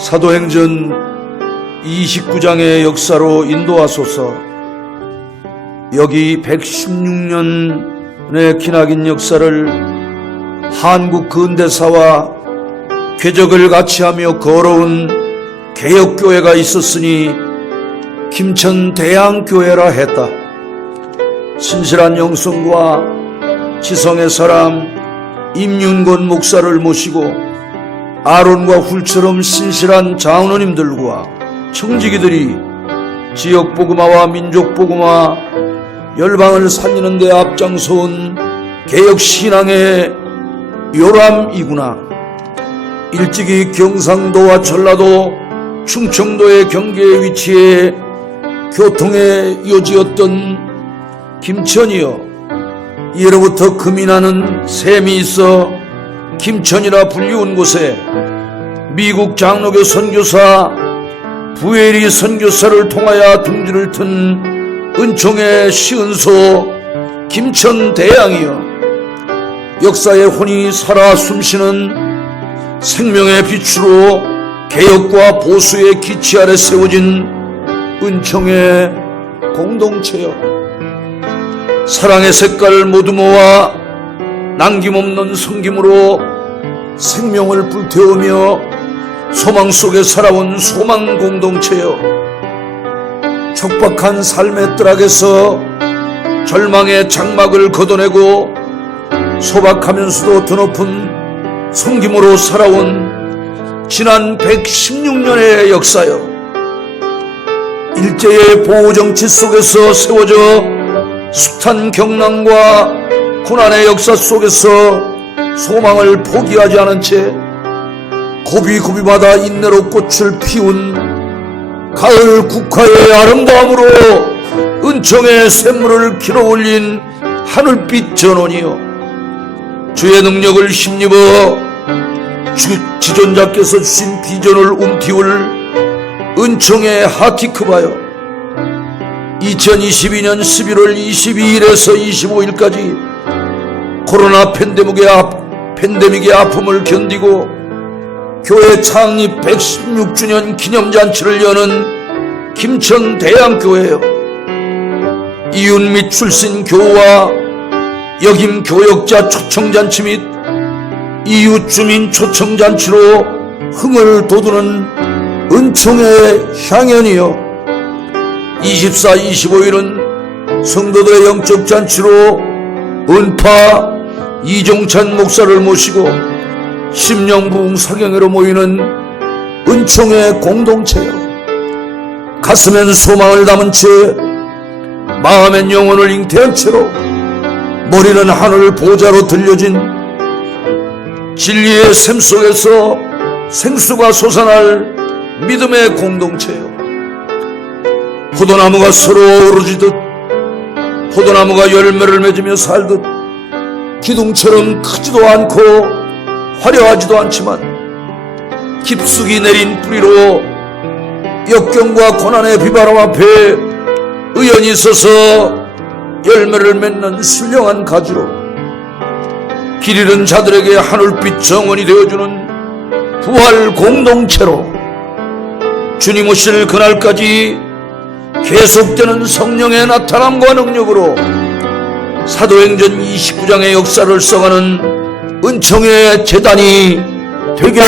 사도행전 29장의 역사로 인도하소서. 여기 116년의 기나긴 역사를 한국 근대사와 궤적을 같이하며 걸어온 개혁교회가 있었으니 김천 대양교회라 했다. 신실한 영성과 지성의 사람 임윤건 목사를 모시고 아론과 훌처럼 신실한 장로님들과 청지기들이 지역복음화와 민족복음화 열방을 살리는 데 앞장서온 개혁신앙의 요람이구나. 일찍이 경상도와 전라도, 충청도의 경계에 위치해 교통의 요지였던 김천이여, 예로부터 금이 나는 샘이 있어 김천이라 불리운 곳에 미국 장로교 선교사 부에리 선교사를 통하여 둥지를 튼 은총의 시은소 김천 대양이여, 역사의 혼이 살아 숨쉬는 생명의 빛으로 개혁과 보수의 기치 아래 세워진 은총의 공동체여, 사랑의 색깔을 모두 모아 남김없는 섬김으로 생명을 불태우며 소망 속에 살아온 소망 공동체여, 척박한 삶의 뜰악에서 절망의 장막을 걷어내고 소박하면서도 드높은 섬김으로 살아온 지난 116년의 역사여, 일제의 보호정치 속에서 세워져 숱한 경랑과 고난의 역사 속에서 소망을 포기하지 않은 채 고비고비마다 인내로 꽃을 피운 가을 국화의 아름다움으로 은총의 샘물을 길어올린 하늘빛 전원이여, 주의 능력을 힘입어 지존자께서 주신 비전을 움티울 은총의 하티크바여, 2022년 11월 22일에서 25일까지 코로나 팬데믹의 아픔을 견디고 교회 창립 116주년 기념잔치를 여는 김천 대양교회여, 이웃 및 출신 교우와 역임 교역자 초청잔치 및 이웃 주민 초청잔치로 흥을 돋우는 은총의 향연이여, 24, 25일은 성도들의 영적 잔치로 은파 이종찬 목사를 모시고 심령부흥 사경회로 모이는 은총의 공동체여, 가슴엔 소망을 담은 채 마음엔 영혼을 잉태한 채로 머리는 하늘 보좌로 들려진 진리의 샘 속에서 생수가 솟아날 믿음의 공동체여, 포도나무가 서로 어우러지듯 포도나무가 열매를 맺으며 살듯 기둥처럼 크지도 않고 화려하지도 않지만 깊숙이 내린 뿌리로 역경과 고난의 비바람 앞에 의연히 서서 열매를 맺는 신령한 가지로 길 잃은 자들에게 하늘빛 정원이 되어주는 부활 공동체로 주님 오실 그날까지 계속되는 성령의 나타남과 능력으로 사도행전 29장의 역사를 써가는 은총의 제단이 되게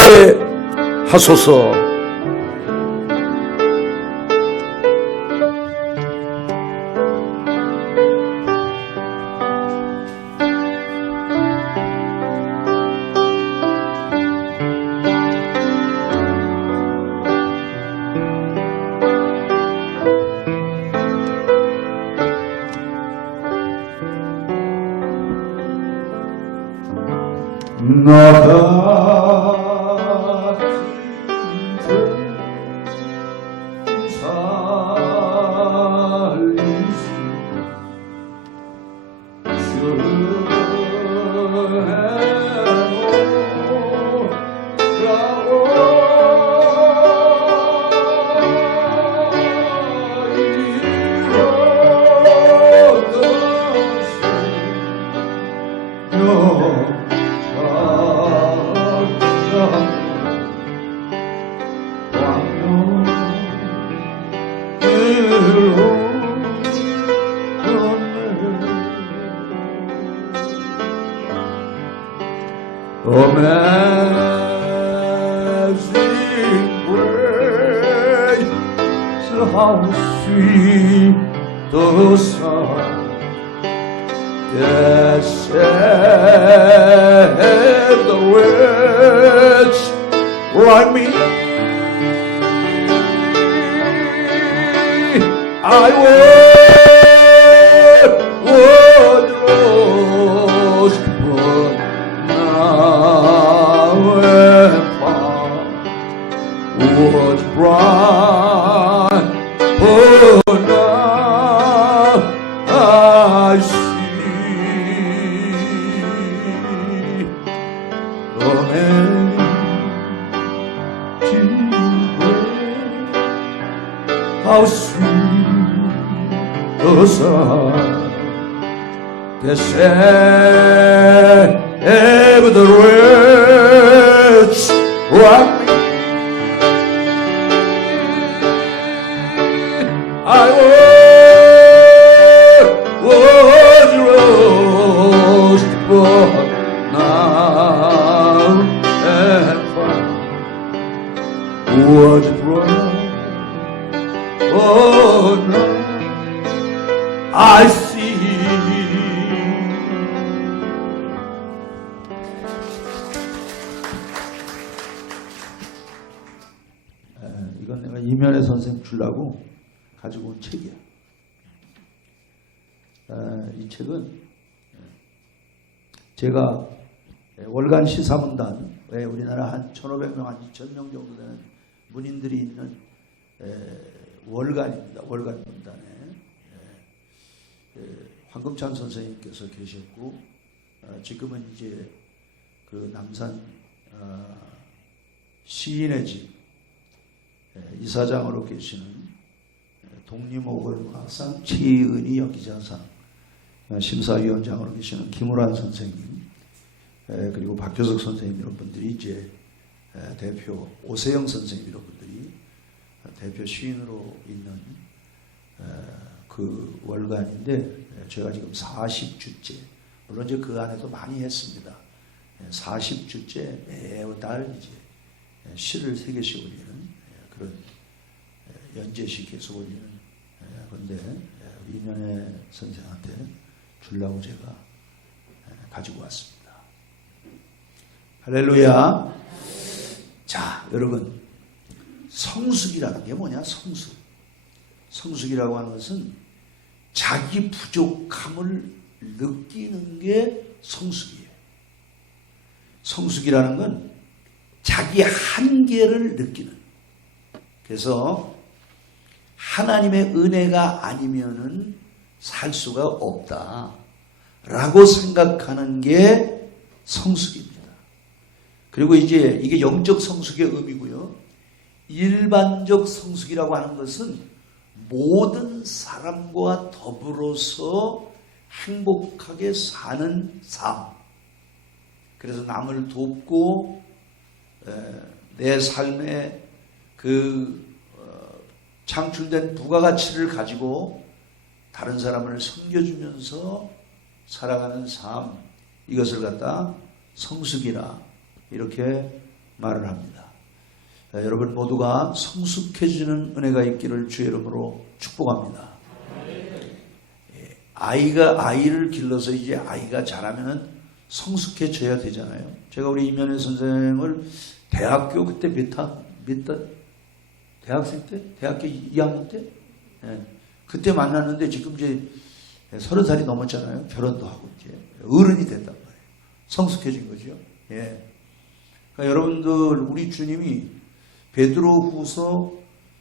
하소서. 나 같은 살리시 주라오 Amazing grace, how sweet the sound that saved the wretch like me. I was lost, but now am found. Was blind, but now I see. Amazing grace, how sweet the sound that saved the wretch like me. I was lost, but now am found. Was blind, but now I see. 이건 내가 이면의 선생 주려고 가지고 온 책이야. 이 책은 제가 월간 시사문단, 우리나라 한 1,500명, 한 2,000명 정도 되는 문인들이 있는 월간입니다. 월간 문단에 황금찬 선생님께서 계셨고, 지금은 이제 그 남산 시인의 집 이사장으로 계시는 독립어걸문학상 최은희 여기자상 심사위원장으로 계시는 김우란 선생님, 그리고 박효석 선생님 이런 분들이 이제 대표 오세영 선생님 이런 분들이 대표 시인으로 있는 그 월간인데, 제가 지금 40주째, 물론 이제 그 안에도 많이 했습니다. 40주째 매달 이제 시를 3개씩 올리는 그런 연재시 계속 올리는 건데, 이면의 선생한테 주려고 제가 가지고 왔습니다. 할렐루야. 자, 여러분, 성숙이라는 게 뭐냐? 성숙이라고 하는 것은 자기 부족함을 느끼는 게 성숙이에요. 성숙이라는 건 자기 한계를 느끼는. 그래서 하나님의 은혜가 아니면은 살 수가 없다라고 생각하는 게 성숙입니다. 그리고 이제 이게 영적 성숙의 의미고요. 일반적 성숙이라고 하는 것은 모든 사람과 더불어서 행복하게 사는 삶. 그래서 남을 돕고 내 삶에 그 창출된 부가가치를 가지고 다른 사람을 섬겨주면서 살아가는 삶, 이것을 갖다 성숙이라 이렇게 말을 합니다. 여러분 모두가 성숙해지는 은혜가 있기를 주의 이름으로 축복합니다. 아이를 길러서 이제 아이가 자라면은 성숙해져야 되잖아요. 제가 우리 이면의 선생을 대학교 그때 대학생 때? 대학교 2학년 때? 그때 만났는데 지금 이제 30살이 넘었잖아요. 결혼도 하고 이제 어른이 됐단 말이에요. 성숙해진 거죠. 예. 그러니까 여러분들, 우리 주님이 베드로후서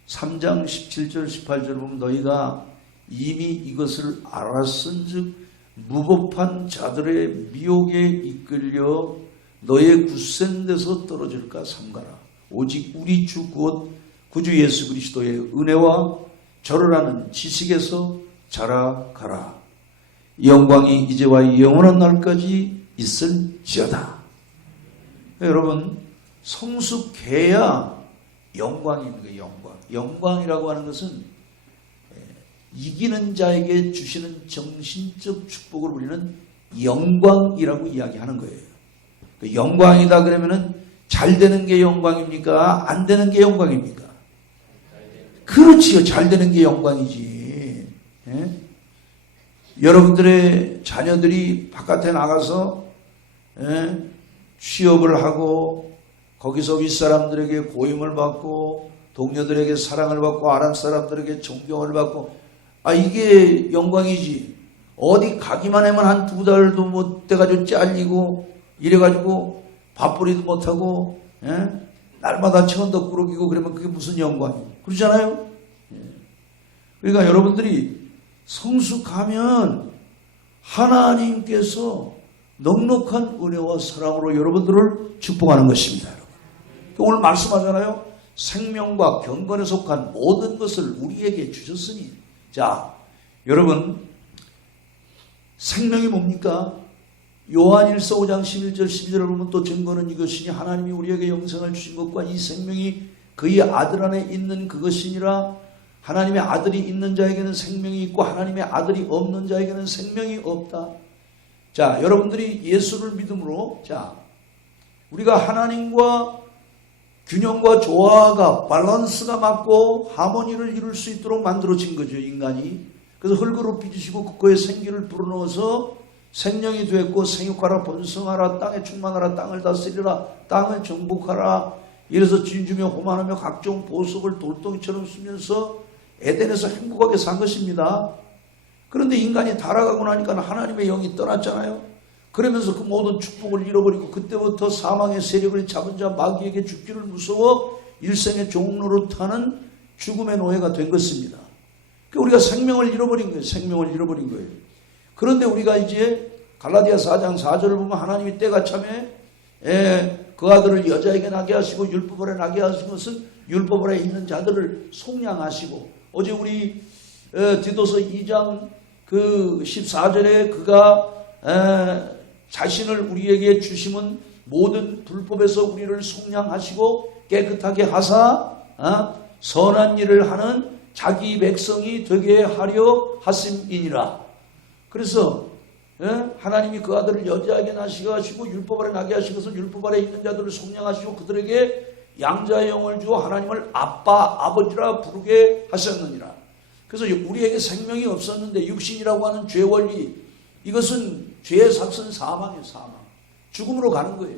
3장 17절 18절 보면 너희가 이미 이것을 알았은즉 무법한 자들의 미혹에 이끌려 너의 굳센 데서 떨어질까 삼가라. 오직 우리 주 곧 구주 예수 그리스도의 은혜와 저를 아는 지식에서 자라가라. 영광이 이제와 영원한 날까지 있을지어다. 여러분, 성숙해야 영광이 있는 거예요. 영광이라고 하는 것은 이기는 자에게 주시는 정신적 축복을 우리는 영광이라고 이야기하는 거예요. 그 영광이다 그러면은 잘 되는 게 영광입니까? 안 되는 게 영광입니까? 그렇지요. 잘 되는 게 영광이지. 예? 여러분들의 자녀들이 바깥에 나가서 취업을 하고 거기서 윗사람들에게 고임을 받고 동료들에게 사랑을 받고 아랫 사람들에게 존경을 받고 이게 영광이지. 어디 가기만 하면 한 2달도 못 돼가지고 잘리고 이래가지고 밥벌이도 못하고 날마다 천덕 꾸러기고 그러면 그게 무슨 영광이에요. 그러잖아요. 그러니까 여러분들이 성숙하면 하나님께서 넉넉한 은혜와 사랑으로 여러분들을 축복하는 것입니다. 여러분. 오늘 말씀하잖아요. 생명과 경건에 속한 모든 것을 우리에게 주셨으니. 자, 여러분 생명이 뭡니까? 요한일서 5장 11절 12절을 보면 또 증거는 이것이니 하나님이 우리에게 영생을 주신 것과 이 생명이 그의 아들 안에 있는 그것이니라. 하나님의 아들이 있는 자에게는 생명이 있고 하나님의 아들이 없는 자에게는 생명이 없다. 자, 여러분들이 예수를 믿음으로 자, 우리가 하나님과 균형과 조화가 밸런스가 맞고 하모니를 이룰 수 있도록 만들어진 거죠, 인간이. 그래서 흙으로 빚으시고 그의 생기를 불어넣어서 생명이 되었고 생육하라 번성하라 땅에 충만하라 땅을 다스리라 땅을 정복하라. 이래서 진주며 호만하며 각종 보석을 돌덩이처럼 쓰면서 에덴에서 행복하게 산 것입니다. 그런데 인간이 타락하고 나니까 하나님의 영이 떠났잖아요. 그러면서 그 모든 축복을 잃어버리고 그때부터 사망의 세력을 잡은 자 마귀에게 죽기를 무서워 일생의 종로로 타는 죽음의 노예가 된 것입니다. 우리가 생명을 잃어버린 거예요. 생명을 잃어버린 거예요. 그런데 우리가 이제 갈라디아 4장 4절을 보면 하나님이 때가 참에 그 아들을 여자에게 나게 하시고 율법 아래 나게 하신 것은 율법 아래 있는 자들을 속량하시고 어제 우리 디도서 2장 그 14절에 그가 자신을 우리에게 주심은 모든 불법에서 우리를 속량하시고 깨끗하게 하사 선한 일을 하는 자기 백성이 되게 하려 하심이니라. 그래서 하나님이 그 아들을 여자에게 나시게 하시고 율법 아래 나게 하신 것은 율법 아래 있는 자들을 속량하시고 그들에게 양자의 영을 주어 하나님을 아빠 아버지라 부르게 하셨느니라. 그래서 우리에게 생명이 없었는데 육신이라고 하는 죄 원리, 이것은 죄의 삭은 사망이에요. 사망. 죽음으로 가는 거예요.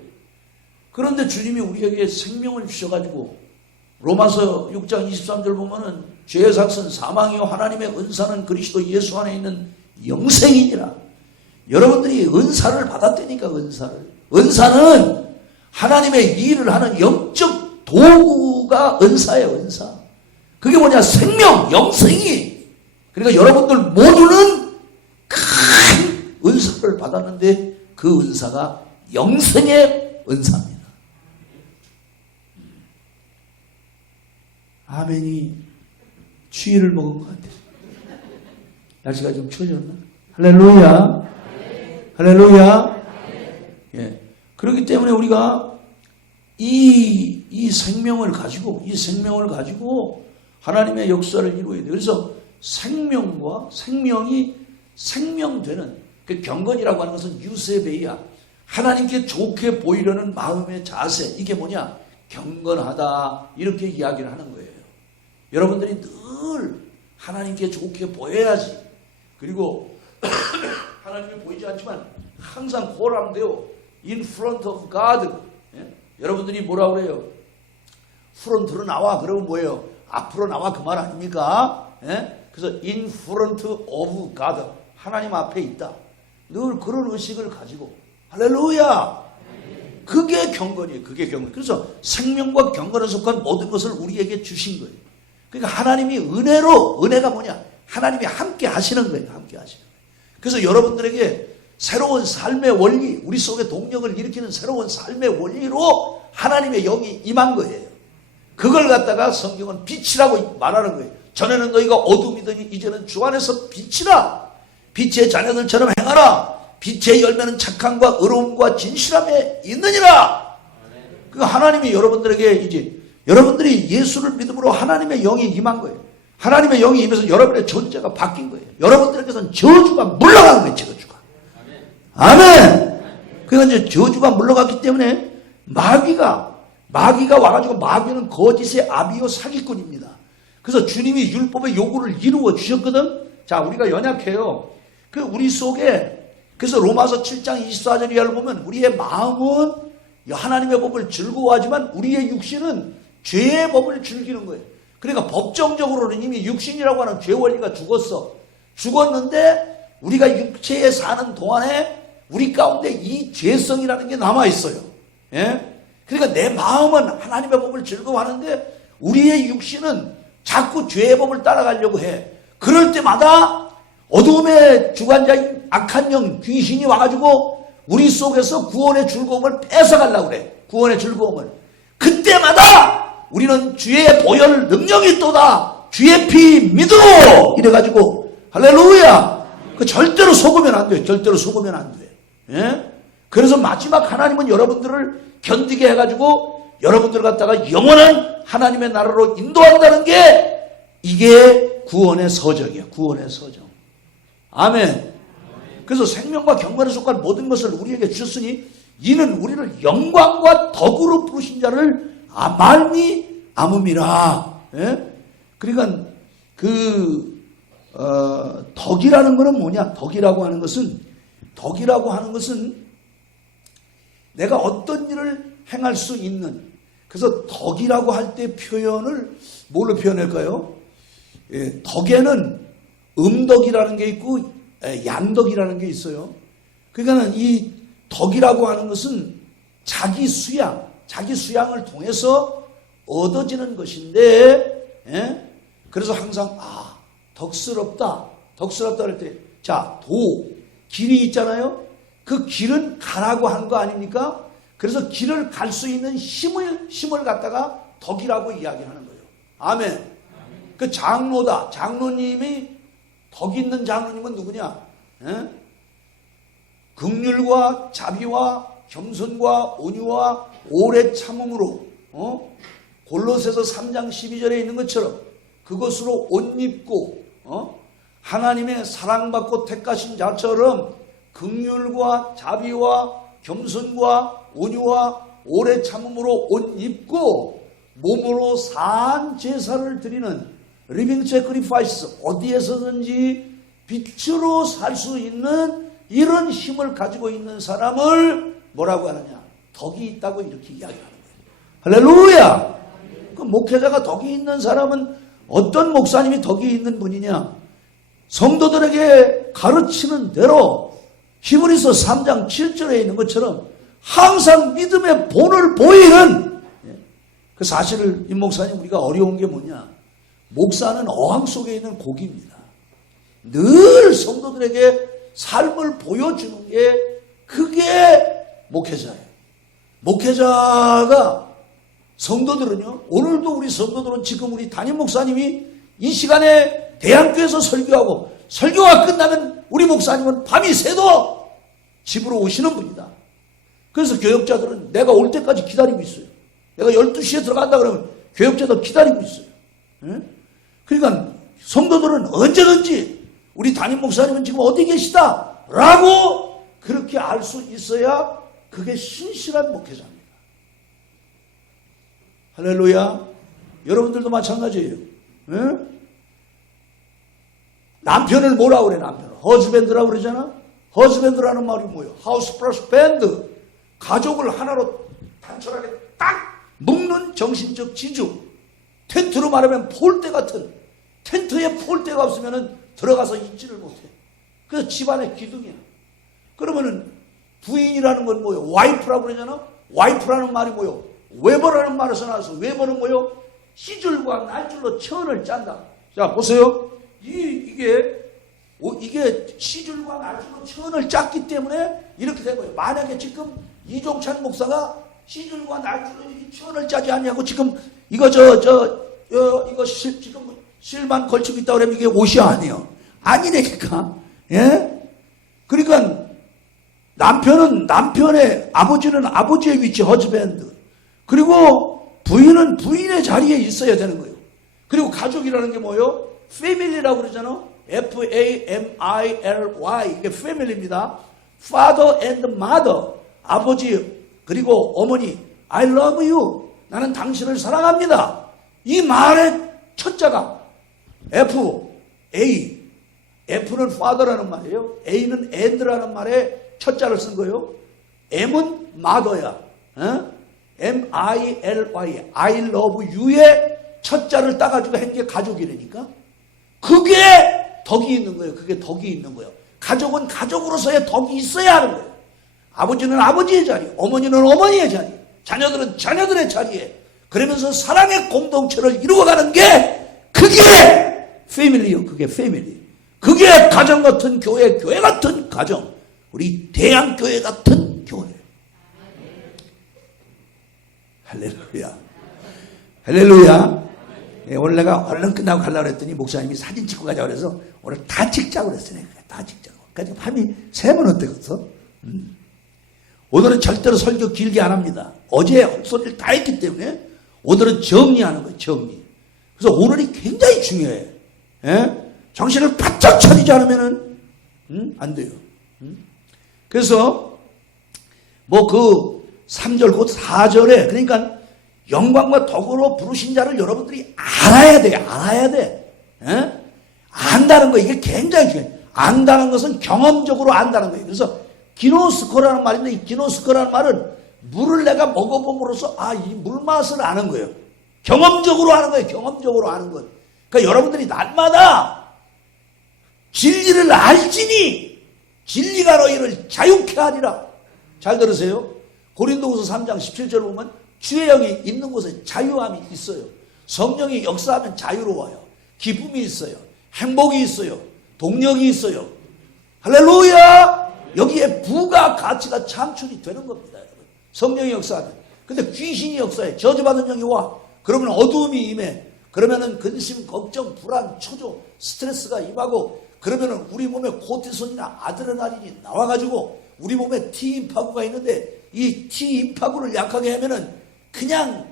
그런데 주님이 우리에게 생명을 주셔가지고 로마서 6장 23절 보면은 죄의 삭은 사망이요 하나님의 은사는 그리스도 예수 안에 있는 영생이니라. 여러분들이 은사를 받았다니까. 은사는 하나님의 일을 하는 영적 도구가 은사예요. 은사. 그게 뭐냐? 생명, 영생이. 그러니까 여러분들 모두는 큰 은사를 받았는데 그 은사가 영생의 은사입니다. 아멘이 추위를 먹은 것 같아요. 날씨가 좀 추워졌나? 할렐루야. 할렐루야. 예. 그렇기 때문에 우리가 이 생명을 가지고 하나님의 역사를 이루어야 돼요. 그래서 생명과 생명이 생명되는 그 경건이라고 하는 것은 유세베이야. 하나님께 좋게 보이려는 마음의 자세. 이게 뭐냐? 경건하다. 이렇게 이야기를 하는 거예요. 여러분들이 늘 하나님께 좋게 보여야지. 그리고 하나님이 보이지 않지만 항상 호람되어 in front of God. 예? 여러분들이 뭐라고 그래요? 프론트로 나와. 그러면 뭐예요? 앞으로 나와. 그 말 아닙니까? 예? 그래서 in front of God. 하나님 앞에 있다. 늘 그런 의식을 가지고. 할렐루야. 그게 경건이에요. 그게 경건. 그래서 생명과 경건에 속한 모든 것을 우리에게 주신 거예요. 그러니까 하나님이 은혜가 뭐냐? 하나님이 함께 하시는 거예요. 함께 하시는 거예요. 그래서 여러분들에게 새로운 삶의 원리, 우리 속에 동력을 일으키는 새로운 삶의 원리로 하나님의 영이 임한 거예요. 그걸 갖다가 성경은 빛이라고 말하는 거예요. 전에는 너희가 어둠이더니 이제는 주 안에서 빛이라. 빛의 자녀들처럼 행하라. 빛의 열매는 착함과 의로움과 진실함에 있느니라. 그 하나님이 여러분들에게 이제 여러분들이 예수를 믿음으로 하나님의 영이 임한 거예요. 하나님의 영이 임해서 여러분의 존재가 바뀐 거예요. 여러분들에게서는 저주가 물러가는 거예요. 저주가. 아멘. 그러니까 이제 저주가 물러갔기 때문에 마귀가 와가지고, 마귀는 거짓의 아비요 사기꾼입니다. 그래서 주님이 율법의 요구를 이루어 주셨거든. 자, 우리가 연약해요. 그 우리 속에, 그래서 로마서 7장 24절 이하를 보면 우리의 마음은 하나님의 법을 즐거워하지만 우리의 육신은 죄의 법을 즐기는 거예요. 그러니까 법정적으로는 이미 육신이라고 하는 죄 원리가 죽었는데 우리가 육체에 사는 동안에 우리 가운데 이 죄성이라는 게 남아있어요. 예? 그러니까 내 마음은 하나님의 법을 즐거워하는데 우리의 육신은 자꾸 죄의 법을 따라가려고 해. 그럴 때마다 어두움의 주관자인 악한 영, 귀신이 와가지고 우리 속에서 구원의 즐거움을 뺏어가려고 그래. 구원의 즐거움을. 그때마다 우리는 주의 보혈 능력이 있도다. 주의 피 믿어. 이래가지고 할렐루야. 그 절대로 속으면 안 돼. 절대로 속으면 안 돼. 예? 그래서 마지막 하나님은 여러분들을 견디게 해가지고 여러분들 갖다가 영원한 하나님의 나라로 인도한다는 게 이게 구원의 서정이에요. 구원의 서정. 아멘. 그래서 생명과 경건에 속한 모든 것을 우리에게 주셨으니 이는 우리를 영광과 덕으로 부르신 자를 말미암음이라. 예? 그러니까 덕이라는 것은 뭐냐? 덕이라고 하는 것은 내가 어떤 일을 행할 수 있는, 그래서 덕이라고 할 때 표현을 뭘로 표현할까요? 예, 덕에는 음덕이라는 게 있고 양덕이라는 게 있어요. 그러니까 이 덕이라고 하는 것은 자기 수양을 통해서 얻어지는 것인데, 예? 그래서 항상 덕스럽다 할 때, 자, 길이 있잖아요. 그 길은 가라고 한 거 아닙니까? 그래서 길을 갈 수 있는 힘을 갖다가 덕이라고 이야기하는 거예요. 아멘. 그 장로다. 장로님이 덕 있는 장로님은 누구냐? 에? 긍휼과 자비와 겸손과 온유와 오래 참음으로 골로새서 3장 12절에 있는 것처럼 그것으로 옷 입고 하나님의 사랑받고 택하신 자처럼 긍휼과 자비와 겸손과 온유와 오래 참음으로 옷 입고 몸으로 사한 제사를 드리는 리빙 세크리파이스, 어디에서든지 빛으로 살 수 있는 이런 힘을 가지고 있는 사람을 뭐라고 하느냐? 덕이 있다고 이렇게 이야기하는 거예요. 할렐루야! 그 목회자가 덕이 있는 사람은 어떤 목사님이 덕이 있는 분이냐? 성도들에게 가르치는 대로 히브리서 3장 7절에 있는 것처럼 항상 믿음의 본을 보이는, 그 사실을 임 목사님 우리가 어려운 게 뭐냐? 목사는 어항 속에 있는 고기입니다. 늘 성도들에게 삶을 보여주는 게 그게 목회자예요. 목회자가 성도들은요, 오늘도 우리 성도들은 지금 우리 담임 목사님이 이 시간에 대한교회에서 설교하고 설교가 끝나면 우리 목사님은 밤이 새도 집으로 오시는 분이다. 그래서 교역자들은 내가 올 때까지 기다리고 있어요. 내가 12시에 들어간다 그러면 교역자도 기다리고 있어요. 그러니까 성도들은 언제든지 우리 담임 목사님은 지금 어디 계시다 라고 그렇게 알 수 있어야 그게 신실한 목회자입니다. 할렐루야. 여러분들도 마찬가지예요. 남편을 뭐라고 그래? 남편을 허즈밴드라고 그러잖아. 허즈밴드라는 말이 뭐예요? 하우스 플러스 밴드. 가족을 하나로 단촐하게 딱 묶는 정신적 지주. 텐트로 말하면 폴대 같은, 텐트에 폴대가 없으면 들어가서 있지를 못해. 그래서 집안의 기둥이야. 그러면은 부인이라는 건 뭐예요? 와이프라고 그러잖아. 와이프라는 말이 뭐예요? 웨버라는 말에서 나와서 웨버는 뭐예요? 시줄과 날줄로 천을 짠다. 자, 보세요. 이게 시줄과 날줄로 천을 짰기 때문에 이렇게 된 거예요. 만약에 지금 이종찬 목사가 시줄과 날줄로 이 천을 짜지 않냐고 지금 이거 지금 실만 걸치고 있다 그러면 이게 옷이 아니에요. 아니니까. 예? 그러니까 남편의 아버지는 아버지의 위치, 허즈밴드. 그리고 부인은 부인의 자리에 있어야 되는 거예요. 그리고 가족이라는 게 뭐예요? 패밀리라고 그러잖아. F-A-M-I-L-Y. 이게 패밀리입니다. Father and Mother. 아버지 그리고 어머니 I love you. 나는 당신을 사랑합니다. 이 말의 첫자가 F, A. F는 father라는 말이에요. A는 and라는 말에 첫자를 쓴 거예요. M은 mother야. M-I-L-Y. I love you의 첫자를 따가지고 한 게 가족이라니까. 그게 덕이 있는 거예요. 그게 덕이 있는 거예요. 가족은 가족으로서의 덕이 있어야 하는 거예요. 아버지는 아버지의 자리, 어머니는 어머니의 자리, 자녀들은 자녀들의 자리에 그러면서 사랑의 공동체를 이루어가는 게 그게 패밀리요. 그게 패밀리. 그게 가정 같은 교회, 교회 같은 가정, 우리 대한교회 같은 교회. 할렐루야. 할렐루야. 예, 오늘 내가 얼른 끝나고 가려고 했더니 목사님이 사진 찍고 가자고 그래서 오늘 다 찍자고 그랬어요. 다 찍자고. 그러니까 밤이 3번 어땠어? 오늘은 절대로 설교 길게 안 합니다. 어제 헛소리를 다 했기 때문에 오늘은 정리하는 거예요. 정리. 그래서 오늘이 굉장히 중요해요. 예? 정신을 바짝 차리지 않으면은 안 돼요. 그래서 뭐 그 3절 곧 4절에 그러니까 영광과 덕으로 부르신 자를 여러분들이 알아야 돼요. 알아야 돼. 예? 안다는 거 이게 굉장히 중요해요. 안다는 것은 경험적으로 안다는 거예요. 그래서 기노스코라는 말인데 이 기노스코라는 말은 물을 내가 먹어봄으로써 이 물맛을 아는 거예요. 경험적으로 아는 거예요. 경험적으로 아는 것. 그러니까 여러분들이 날마다 진리를 알지니 진리가 너희를 자유케 하리라. 잘 들으세요. 고린도후서 3장 17절 보면 주의 영이 있는 곳에 자유함이 있어요. 성령이 역사하면 자유로워요. 기쁨이 있어요. 행복이 있어요. 동력이 있어요. 할렐루야. 여기에 부가 가치가 창출이 되는 겁니다. 여러분. 성령이 역사하면. 근데 귀신이 역사해. 저주받은 영이 와. 그러면 어두움이 임해. 그러면은 근심, 걱정, 불안, 초조, 스트레스가 임하고 그러면은 우리 몸에 코티솔이나 아드레날린이 나와가지고 우리 몸에 T임파구가 있는데 이 T임파구를 약하게 하면은 그냥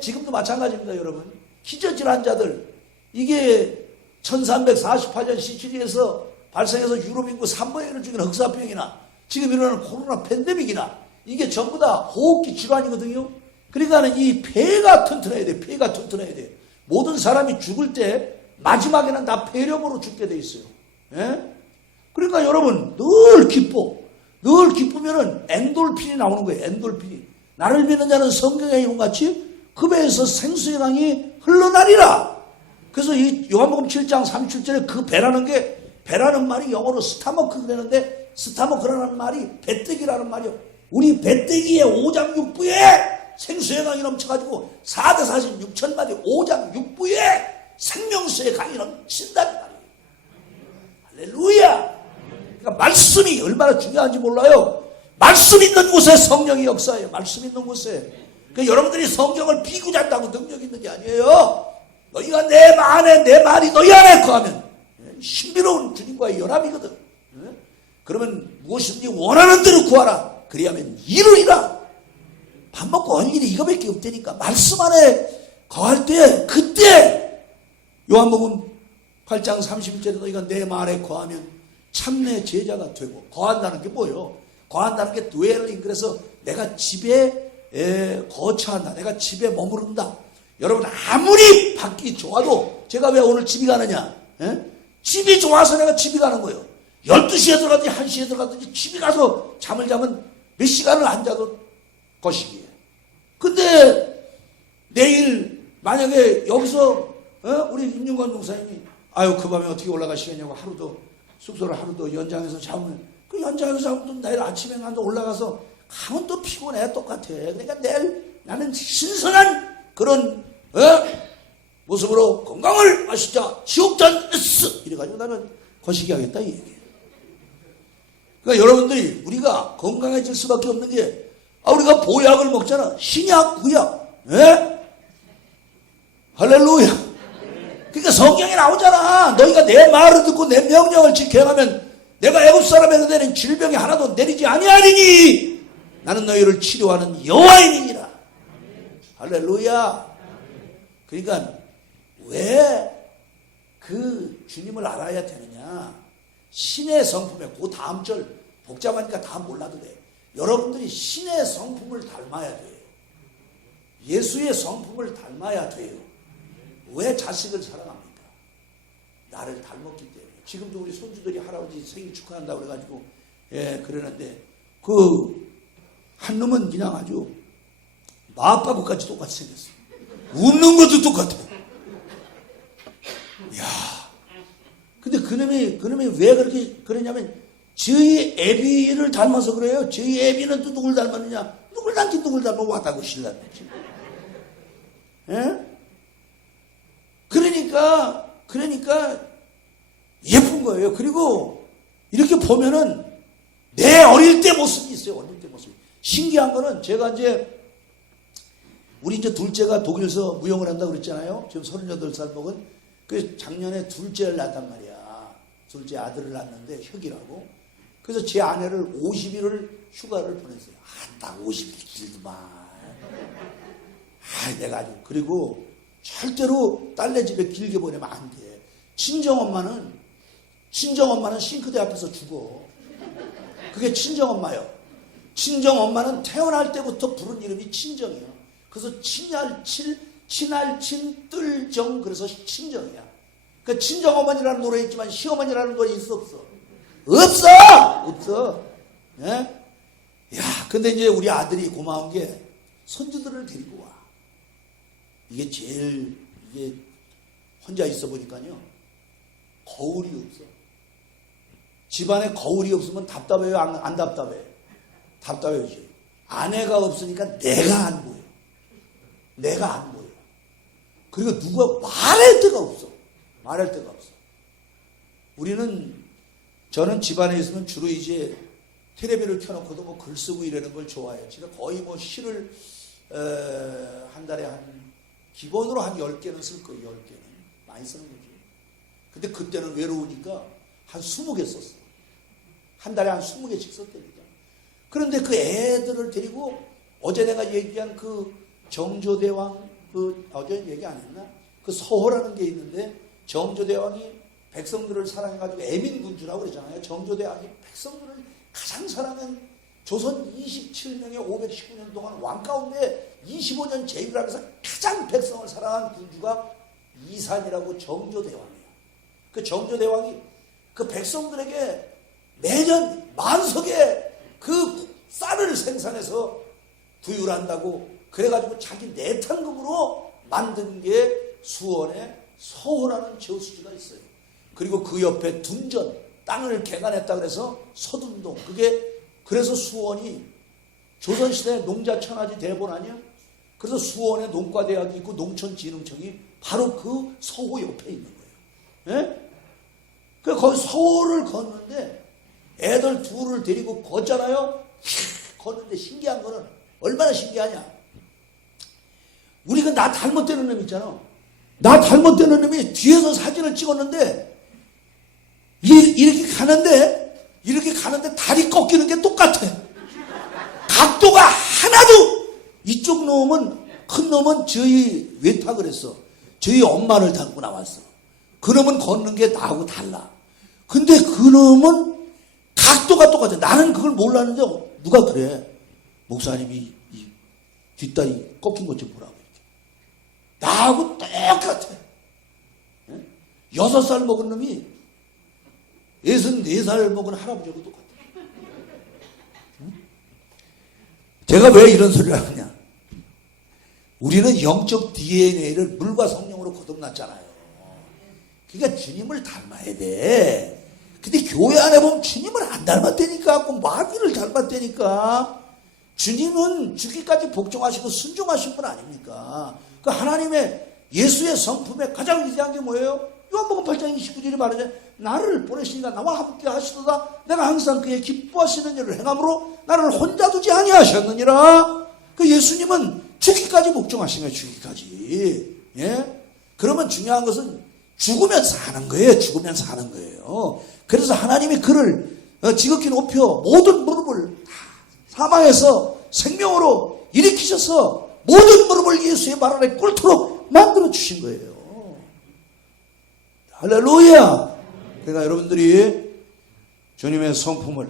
지금도 마찬가지입니다. 여러분. 기저질환자들 이게 1348년 시치리에서 발생해서 유럽 인구 3분의 1을 죽이는 흑사병이나 지금 일어나는 코로나 팬데믹이나 이게 전부 다 호흡기 질환이거든요. 그러니까는 이 폐가 튼튼해야 돼. 폐가 튼튼해야 돼. 모든 사람이 죽을 때 마지막에는 다 폐렴으로 죽게 돼 있어요. 예? 그러니까 여러분 늘 기뻐. 늘 기쁘면은 엔돌핀이 나오는 거예요. 엔돌핀이. 나를 믿는 자는 성경에 이룬 같이 그 배에서 생수의 강이 흘러나리라. 그래서 이 요한복음 7장 37절에 그 배라는 게 배라는 말이 영어로 스타머크 그러는데 스타머크라는 말이 배때기라는 말이요. 우리 배때기의 5장 6부에 생수의 강이 넘쳐가지고 4대 46천마디 5장 6부에 생명수의 강이 넘친다는 말이에요. 할렐루야. 그러니까 말씀이 얼마나 중요한지 몰라요. 말씀 있는 곳에 성령이 역사해요. 말씀 있는 곳에. 그러니까 여러분들이 성경을 비구잡다고 능력 있는 게 아니에요. 너희가 내 안에 내 말이 너희 안에 거하면 신비로운 주님과의 연합이거든. 그러면 무엇이든지 원하는 대로 구하라. 그리하면 이루리라. 밥 먹고 하는 일이 이거밖에 없다니까. 말씀 안에 거할 때 그때 요한복음 8장 30절에 너희가 내 말에 거하면 참내 제자가 되고. 거한다는 게 뭐예요? 거한다는 게 dwelling. 그래서 내가 집에 거처한다. 내가 집에 머무른다. 여러분 아무리 밖이 좋아도 제가 왜 오늘 집이 가느냐? 집이 좋아서 내가 집이 가는 거예요. 12시에 들어가든지 1시에 들어가든지 집이 가서 잠을 자면 몇 시간을 안 자도 것이기에. 근데 내일 만약에 여기서 우리 임윤건 목사님이 그 밤에 어떻게 올라가시겠냐고 하루도 숙소를 하루도 연장해서 자면 그 연장해서 자면 또 내일 아침에 나도 올라가서 가면 또 피곤해. 똑같아. 그러니까 내일 나는 신선한 그런 모습으로 건강을 마시자. 지옥잔 에스 이래가지고 나는 거시기 하겠다 이 얘기예요. 그러니까 여러분들이 우리가 건강해질 수밖에 없는 게 우리가 보약을 먹잖아. 신약, 구약. 할렐루야. 그러니까 성경에 나오잖아. 너희가 내 말을 듣고 내 명령을 지켜 행하면 내가 애굽 사람에게 내린 질병이 하나도 내리지 아니하리니 나는 너희를 치료하는 여호와이니라. 할렐루야. 그러니까 왜 그 주님을 알아야 되느냐. 신의 성품에 그 다음 절 복잡하니까 다 몰라도 돼. 여러분들이 신의 성품을 닮아야 돼요. 예수의 성품을 닮아야 돼요. 왜 자식을 사랑합니까? 나를 닮았기 때문에. 지금도 우리 손주들이 할아버지 생일 축하한다고 그래가지고 그러는데 한 놈은 그냥 아주 마아빠고 같이 똑같이 생겼어. 웃는 것도 똑같아. 이야. 근데 그놈이 왜 그렇게 그러냐면 저희 애비를 닮아서 그래요. 저희 애비는 또 누굴 닮았느냐? 누굴 닮긴 누굴 닮아 왔다고 신라했지. 예? 그러니까 예쁜 거예요. 그리고 이렇게 보면은 내 어릴 때 모습이 있어요. 어릴 때 모습. 신기한 거는 제가 우리 둘째가 독일에서 무용을 한다고 그랬잖아요. 지금 38살 먹은. 그 작년에 둘째를 낳았단 말이야. 둘째 아들을 낳았는데 혁이라고. 그래서 제 아내를 50일을 휴가를 보냈어요. 딱 50일 길더만. 내가 아주. 그리고 절대로 딸네 집에 길게 보내면 안 돼. 친정엄마는 싱크대 앞에서 죽어. 그게 친정엄마요. 친정엄마는 태어날 때부터 부른 이름이 친정이에요. 그래서 친할친, 뜰정, 그래서 친정이야. 그 친정어머니라는 노래 있지만 시어머니라는 노래 있어, 없어? 없어! 예? 야, 근데 이제 우리 아들이 고마운 게 손주들을 데리고 와. 이게 혼자 있어 보니까요. 거울이 없어. 집안에 거울이 없으면 답답해요? 안 답답해? 답답해요. 아내가 없으니까 내가 안 보여. 그리고 누가 말할 데가 없어. 저는 집안에 있으면 주로 이제 텔레비를 켜놓고도 뭐 글 쓰고 이러는 걸 좋아해요. 제가 거의 뭐 시를 한 달에 기본으로 한 10개는 쓸 거예요. 10개는. 많이 쓰는 거죠. 근데 그때는 외로우니까 한 20개 썼어. 한 달에 한 20개씩 썼다니까. 그런데 그 애들을 데리고 어제 내가 얘기한 그 정조대왕 어제 얘기 안 했나? 그 서호라는 게 있는데 정조대왕이 백성들을 사랑해가지고 애민군주라고 그러잖아요. 정조대왕이 백성들을 가장 사랑한 조선 27명의 519년 동안 왕 가운데 25년 제위를 하면서 가장 백성을 사랑한 군주가 이산이라고 정조대왕이에요. 그 정조대왕이 그 백성들에게 매년 만석의 그 쌀을 생산해서 부유한다고 그래가지고 자기 내탕금으로 만든 게 수원에 서호라는 저수지가 있어요. 그리고 그 옆에 둔전, 땅을 개간했다 그래서 서둔동. 그래서 수원이 조선시대 농자천하지 대본 아니야? 그래서 수원에 농과대학이 있고 농촌진흥청이 바로 그 서호 옆에 있는 거예요. 예? 그래서 거기 서호를 걷는데 애들 둘을 데리고 걷잖아요. 걷는데 신기한 거는 얼마나 신기하냐? 우리 나 닮았다는 놈 있잖아. 나 닮았다는 놈이 뒤에서 사진을 찍었는데 이렇게 가는데 다리 꺾이는 게 똑같아. 각도가 하나도. 이쪽 놈은 큰 놈은 저희 외탁을 했어. 저희 엄마를 닮고 나왔어. 그 놈은 걷는 게 나하고 달라. 근데 그 놈은 각도가 똑같아. 나는 그걸 몰랐는데 누가 그래. 목사님이 이 뒷다리 꺾인 것 좀 보라고. 나하고 똑같아. 6살 먹은 놈이 64살 먹은 할아버지하고 똑같아. 제가 왜 이런 소리를 하느냐. 우리는 영적 DNA를 물과 성령으로 거듭났잖아요. 그러니까 주님을 닮아야 돼. 근데 교회 안에 보면 주님을 안 닮았다니까. 꼭 마귀를 닮았다니까. 주님은 죽기까지 복종하시고 순종하신 분 아닙니까? 그 하나님의 예수의 성품에 가장 위대한 게 뭐예요? 요한복음 8장 29절이 말하죠. 나를 보내시니까 나와 함께 하시도다. 내가 항상 그의 기뻐하시는 일을 행함으로 나를 혼자 두지 아니하셨느니라. 그 예수님은 죽기까지 복종하신 거예요. 죽기까지. 예? 그러면 중요한 것은 죽으면 사는 거예요. 죽으면 사는 거예요. 그래서 하나님이 그를 지극히 높여 모든 무릎을 사망에서 생명으로 일으키셔서 모든 무릎을 예수의 발 아래 꿇도록 만들어 주신 거예요. 할렐루야. 그러니까 여러분들이 주님의 성품을,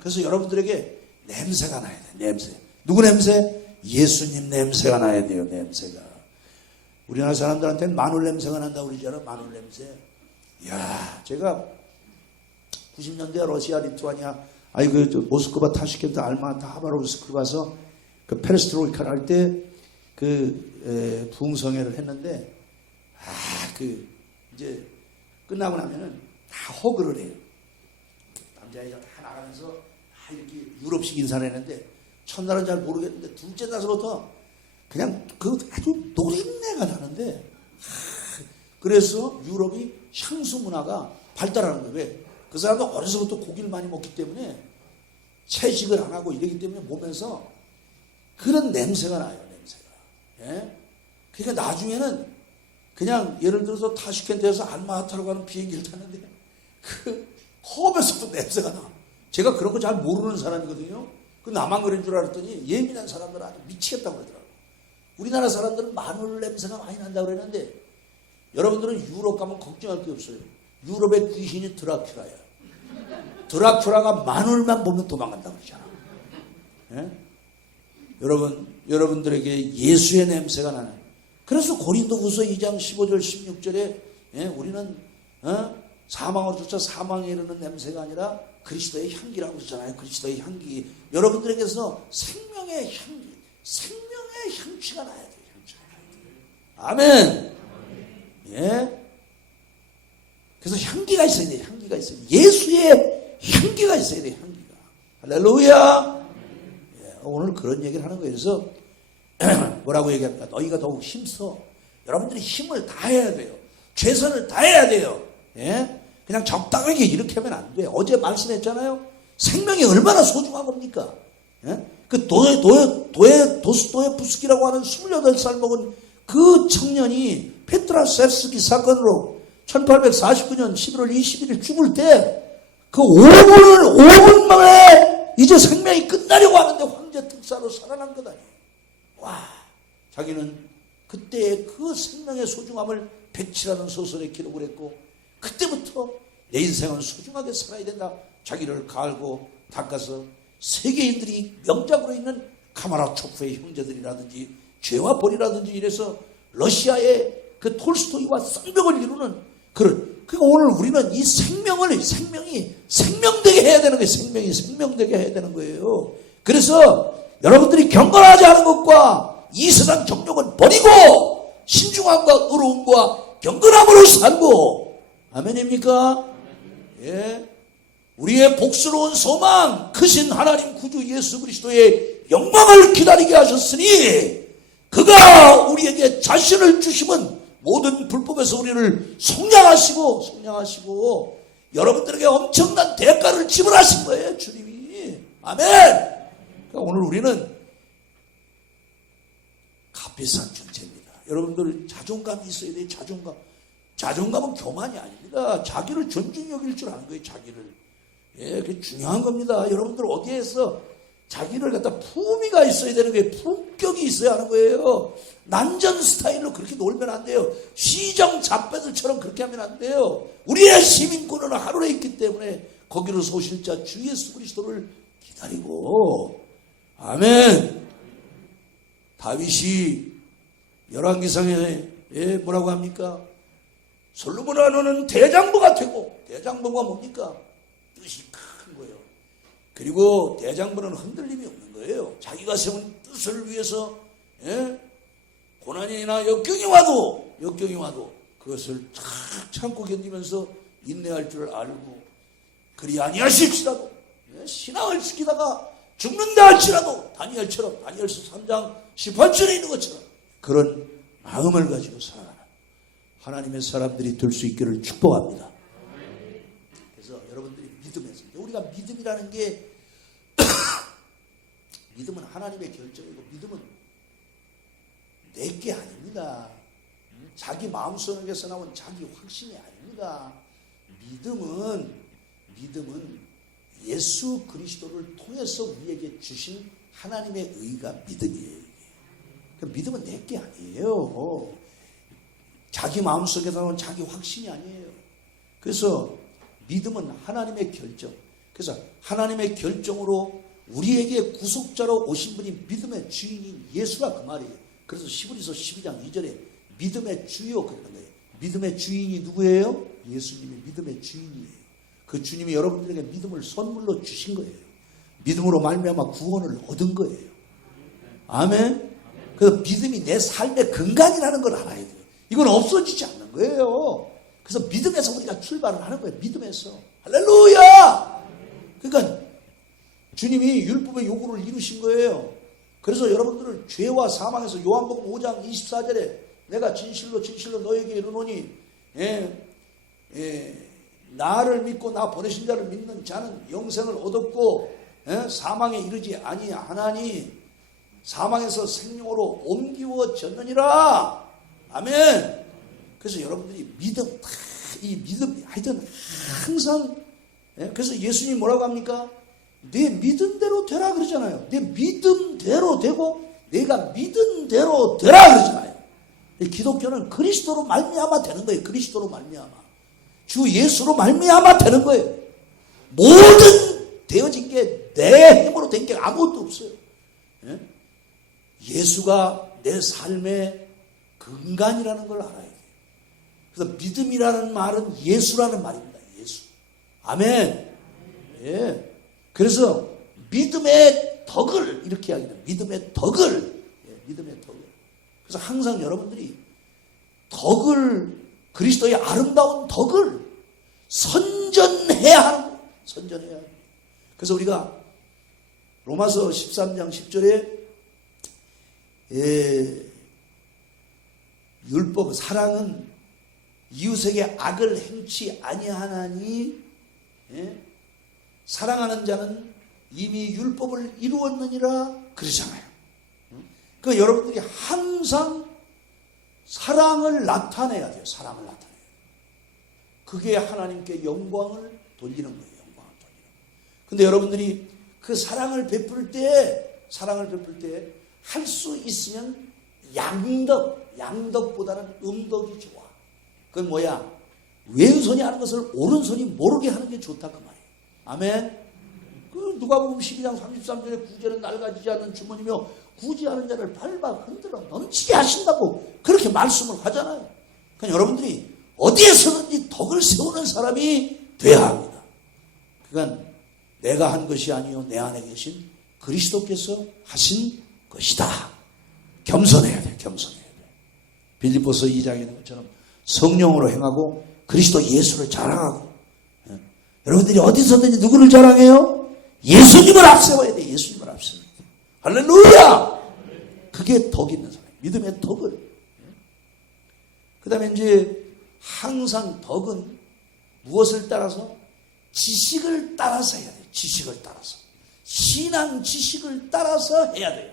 그래서 여러분들에게 냄새가 나야 돼. 냄새. 누구 냄새? 예수님 냄새가 나야 돼요. 냄새가. 우리나라 사람들한테는 마늘 냄새가 난다고 그러잖아. 마늘 냄새. 이야, 제가 90년대 러시아, 리투아니아, 모스크바, 타슈켄트, 알마타, 하바롭스크 가서 그 페레스트로이카 할 때 부흥성회를 했는데, 이제 끝나고 나면은 다 허그를 해요. 남자애가 다 나가면서 다 이렇게 유럽식 인사를 했는데, 첫날은 잘 모르겠는데, 둘째 날서부터 그냥 아주 노린내가 나는데, 그래서 유럽이 향수 문화가 발달하는 거예요. 왜? 그 사람도 어려서부터 고기를 많이 먹기 때문에 채식을 안 하고 이러기 때문에 몸에서 그런 냄새가 나요. 냄새가. 예? 그러니까 나중에는 그냥 예를 들어서 타슈켄트에서 알마타로 가는 비행기를 탔는데 그 컵에서도 냄새가 나. 제가 그런 거 잘 모르는 사람이거든요. 그 나만 그런 줄 알았더니 예민한 사람들은 아주 미치겠다고 그러더라고요. 우리나라 사람들은 마늘 냄새가 많이 난다고 그랬는데 여러분들은 유럽 가면 걱정할 게 없어요. 유럽의 귀신이 드라큘라야. 드라큘라가 마늘만 보면 도망간다고 그러잖아. 예? 여러분들에게 예수의 냄새가 나는. 그래서 고린도후서 2장 15절 16절에 우리는 사망으로 쫓아 사망에 이르는 냄새가 아니라 그리스도의 향기라고 그러잖아요. 그리스도의 향기. 여러분들에게서 생명의 향기, 생명의 향취가 나야 돼요. 아멘. 예. 그래서 향기가 있어야 돼요. 향기가 있어야 돼요. 예수의 향기가 있어야 돼요. 향기가. 할렐루야. 예, 오늘 그런 얘기를 하는 거예요. 그래서 뭐라고 얘기합니까? 너희가 더욱 힘써. 여러분들이 힘을 다해야 돼요. 최선을 다해야 돼요. 예? 그냥 적당하게 이렇게 하면 안 돼요. 어제 말씀했잖아요. 생명이 얼마나 소중한 겁니까? 예? 그 도스토예프스키라고 하는 28살 먹은 그 청년이 페트라셰프스키 사건으로 1849년 11월 21일 죽을 때 그 5분 만에 이제 생명이 끝나려고 하는데 황제 특사로 살아난 것 아니에요. 와, 자기는 그때의 그 생명의 소중함을 백치라는 소설에 기록을 했고 그때부터 내 인생은 소중하게 살아야 된다. 자기를 갈고 닦아서 세계인들이 명작으로 있는 카마라초프의 형제들이라든지 죄와 벌이라든지 이래서 러시아의 그 톨스토이와 쌍벽을 이루는 그러니까 오늘 우리는 이 생명이 생명되게 해야 되는 거예요. 생명이 생명되게 해야 되는 거예요. 그래서 여러분들이 경건하지 않은 것과 이 세상 정욕은 버리고 신중함과 의로움과 경건함으로 살고 아멘입니까? 예. 우리의 복스러운 소망 크신 하나님 구주 예수 그리스도의 영광을 기다리게 하셨으니 그가 우리에게 자신을 주심은 모든 불법에서 우리를 속량하시고 여러분들에게 엄청난 대가를 지불하신 거예요. 주님이. 아멘. 그러니까 오늘 우리는 값비싼 존재입니다. 여러분들 자존감이 있어야 돼요. 자존감은 교만이 아닙니다. 자기를 존중 여길 줄 아는 거예요. 자기를. 예, 그게 중요한 겁니다. 여러분들 어디에서 자기를 갖다 품위가 있어야 되는 거예요. 품격이 있어야 하는 거예요. 난전 스타일로 그렇게 놀면 안 돼요. 시정 잡배들처럼 그렇게 하면 안 돼요. 우리의 시민권은 하늘에 있기 때문에 거기로 소실 자 주 예수 그리스도를 기다리고 아멘. 다윗이 열왕기상에 뭐라고 합니까? 솔로몬아 너는 대장부가 되고 대장부가 뭡니까? 뜻이 큰 거예요. 그리고 대장부는 흔들림이 없는 거예요. 자기가 세운 뜻을 위해서 고난이나 역경이 와도 그것을 착 참고 견디면서 인내할 줄 알고 그리 아니하실지라도 신앙을 지키다가 죽는다 할지라도 다니엘처럼 다니엘서 3장 18절에 있는 것처럼 그런 마음을 가지고 살아가는 하나님의 사람들이 될 수 있기를 축복합니다. 그래서 여러분들이 믿음에서 우리가 믿음이라는 게 믿음은 하나님의 결정이고 믿음은 내게 아닙니다. 자기 마음속에서 나온 자기 확신이 아닙니다. 믿음은 예수 그리스도를 통해서 우리에게 주신 하나님의 의가 믿음이에요. 그러니까 믿음은 내게 아니에요. 자기 마음속에서 나온 자기 확신이 아니에요. 그래서 믿음은 하나님의 결정. 그래서 하나님의 결정으로 우리에게 구속자로 오신 분이 믿음의 주인인 예수라 그 말이에요. 그래서 히브리서 12장 2절에 믿음의 주요 그러는 거예요. 믿음의 주인이 누구예요? 예수님이 믿음의 주인이에요. 그 주님이 여러분들에게 믿음을 선물로 주신 거예요. 믿음으로 말미암아 구원을 얻은 거예요. 아멘. 그래서 믿음이 내 삶의 근간이라는 걸 알아야 돼요. 이건 없어지지 않는 거예요. 그래서 믿음에서 우리가 출발을 하는 거예요. 믿음에서. 할렐루야! 그러니까 주님이 율법의 요구를 이루신 거예요. 그래서 여러분들을 죄와 사망에서 요한복음 5장 24절에 내가 진실로 진실로 너에게 이르노니 나를 믿고 나 보내신 자를 믿는 자는 영생을 얻었고 사망에 이르지 아니하나니 사망에서 생명으로 옮기워졌느니라. 아멘. 그래서 여러분들이 믿음, 이 믿음, 하여튼 항상, 그래서 예수님이 뭐라고 합니까? 내 믿음대로 되라 그러잖아요. 내 믿음대로 되고 내가 믿음대로 되라 그러잖아요. 기독교는 그리스도로 말미암아 되는 거예요. 그리스도로 말미암아. 주 예수로 말미암아 되는 거예요. 모든 되어진 게 내 힘으로 된 게 아무것도 없어요. 예수가 내 삶의 근간이라는 걸 알아야 돼요. 그래서 믿음이라는 말은 예수라는 말입니다. 예수. 아멘. 예. 그래서 믿음의 덕을 이렇게 이야기해요. 믿음의 덕을. 예, 믿음의 덕을. 그래서 항상 여러분들이 덕을, 그리스도의 아름다운 덕을 선전해야 하는 거예요. 선전해야 해요. 그래서 우리가 로마서 13장 10절에 율법, 사랑은 이웃에게 악을 행치 아니하나니 사랑하는 자는 이미 율법을 이루었느니라 그러잖아요. 그러니까 여러분들이 항상 사랑을 나타내야 돼요. 사랑을 나타내야 돼요. 그게 하나님께 영광을 돌리는 거예요. 영광을 돌리는 거예요. 근데 여러분들이 그 사랑을 베풀 때 할 수 있으면 양덕보다는 음덕이 좋아. 그건 뭐야? 왼손이 하는 것을 오른손이 모르게 하는 게 좋다 그 말이에요. 아멘. 그 누가복음 12장 33절에 구제는 낡아지지 않는 주머니며 구제하는 자를 밟아 흔들어 넘치게 하신다고 그렇게 말씀을 하잖아요. 그러니까 여러분들이 어디에서든지 덕을 세우는 사람이 돼야 합니다. 그러니까 내가 한 것이 아니요 내 안에 계신 그리스도께서 하신 것이다. 겸손해야 돼. 겸손해야 돼. 빌립보서 2장에 있는 것처럼 성령으로 행하고 그리스도 예수를 자랑하고. 여러분들이 어디서든지 누구를 자랑해요? 예수님을 앞세워야 돼. 예수님을 앞세워야 돼. 할렐루야! 그게 덕 있는 사람. 믿음의 덕을. 그 다음에 이제 항상 덕은 무엇을 따라서? 지식을 따라서 해야 돼요. 지식을 따라서. 신앙 지식을 따라서 해야 돼요.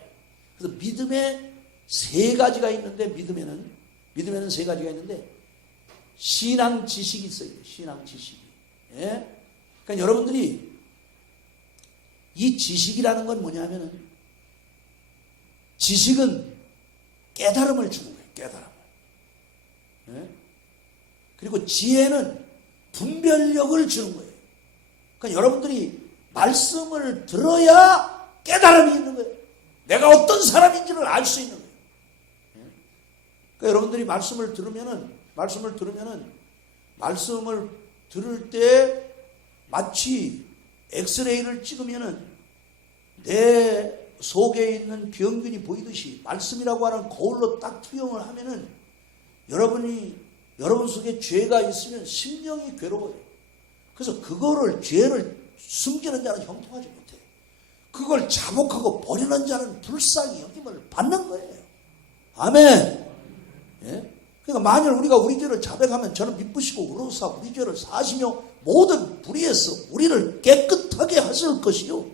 그래서 믿음에 세 가지가 있는데, 믿음에는 세 가지가 있는데, 신앙 지식이 있어요. 신앙 지식이. 예? 그러니까 여러분들이 이 지식이라는 건 뭐냐면은, 지식은 깨달음을 주는 거예요. 깨달음을. 예? 그리고 지혜는 분별력을 주는 거예요. 그러니까 여러분들이 말씀을 들어야 깨달음이 있는 거예요. 내가 어떤 사람인지를 알 수 있는 거예요. 그러니까 여러분들이 말씀을 들으면은 말씀을 들을 때 마치 엑스레이를 찍으면은 내 속에 있는 병균이 보이듯이 말씀이라고 하는 거울로 딱 투영을 하면은 여러분 속에 죄가 있으면 심령이 괴로워요. 그래서 그거를 죄를 숨기는 자는 형통하지 못해. 그걸 자복하고 버리는 자는 불쌍히 여김을 받는 거예요. 아멘. 예? 그러니까 만일 우리가 우리 죄를 자백하면 저는 미쁘시고 의로우사 우리 죄를 사시며 모든 불의에서 우리를 깨끗하게 하실 것이요.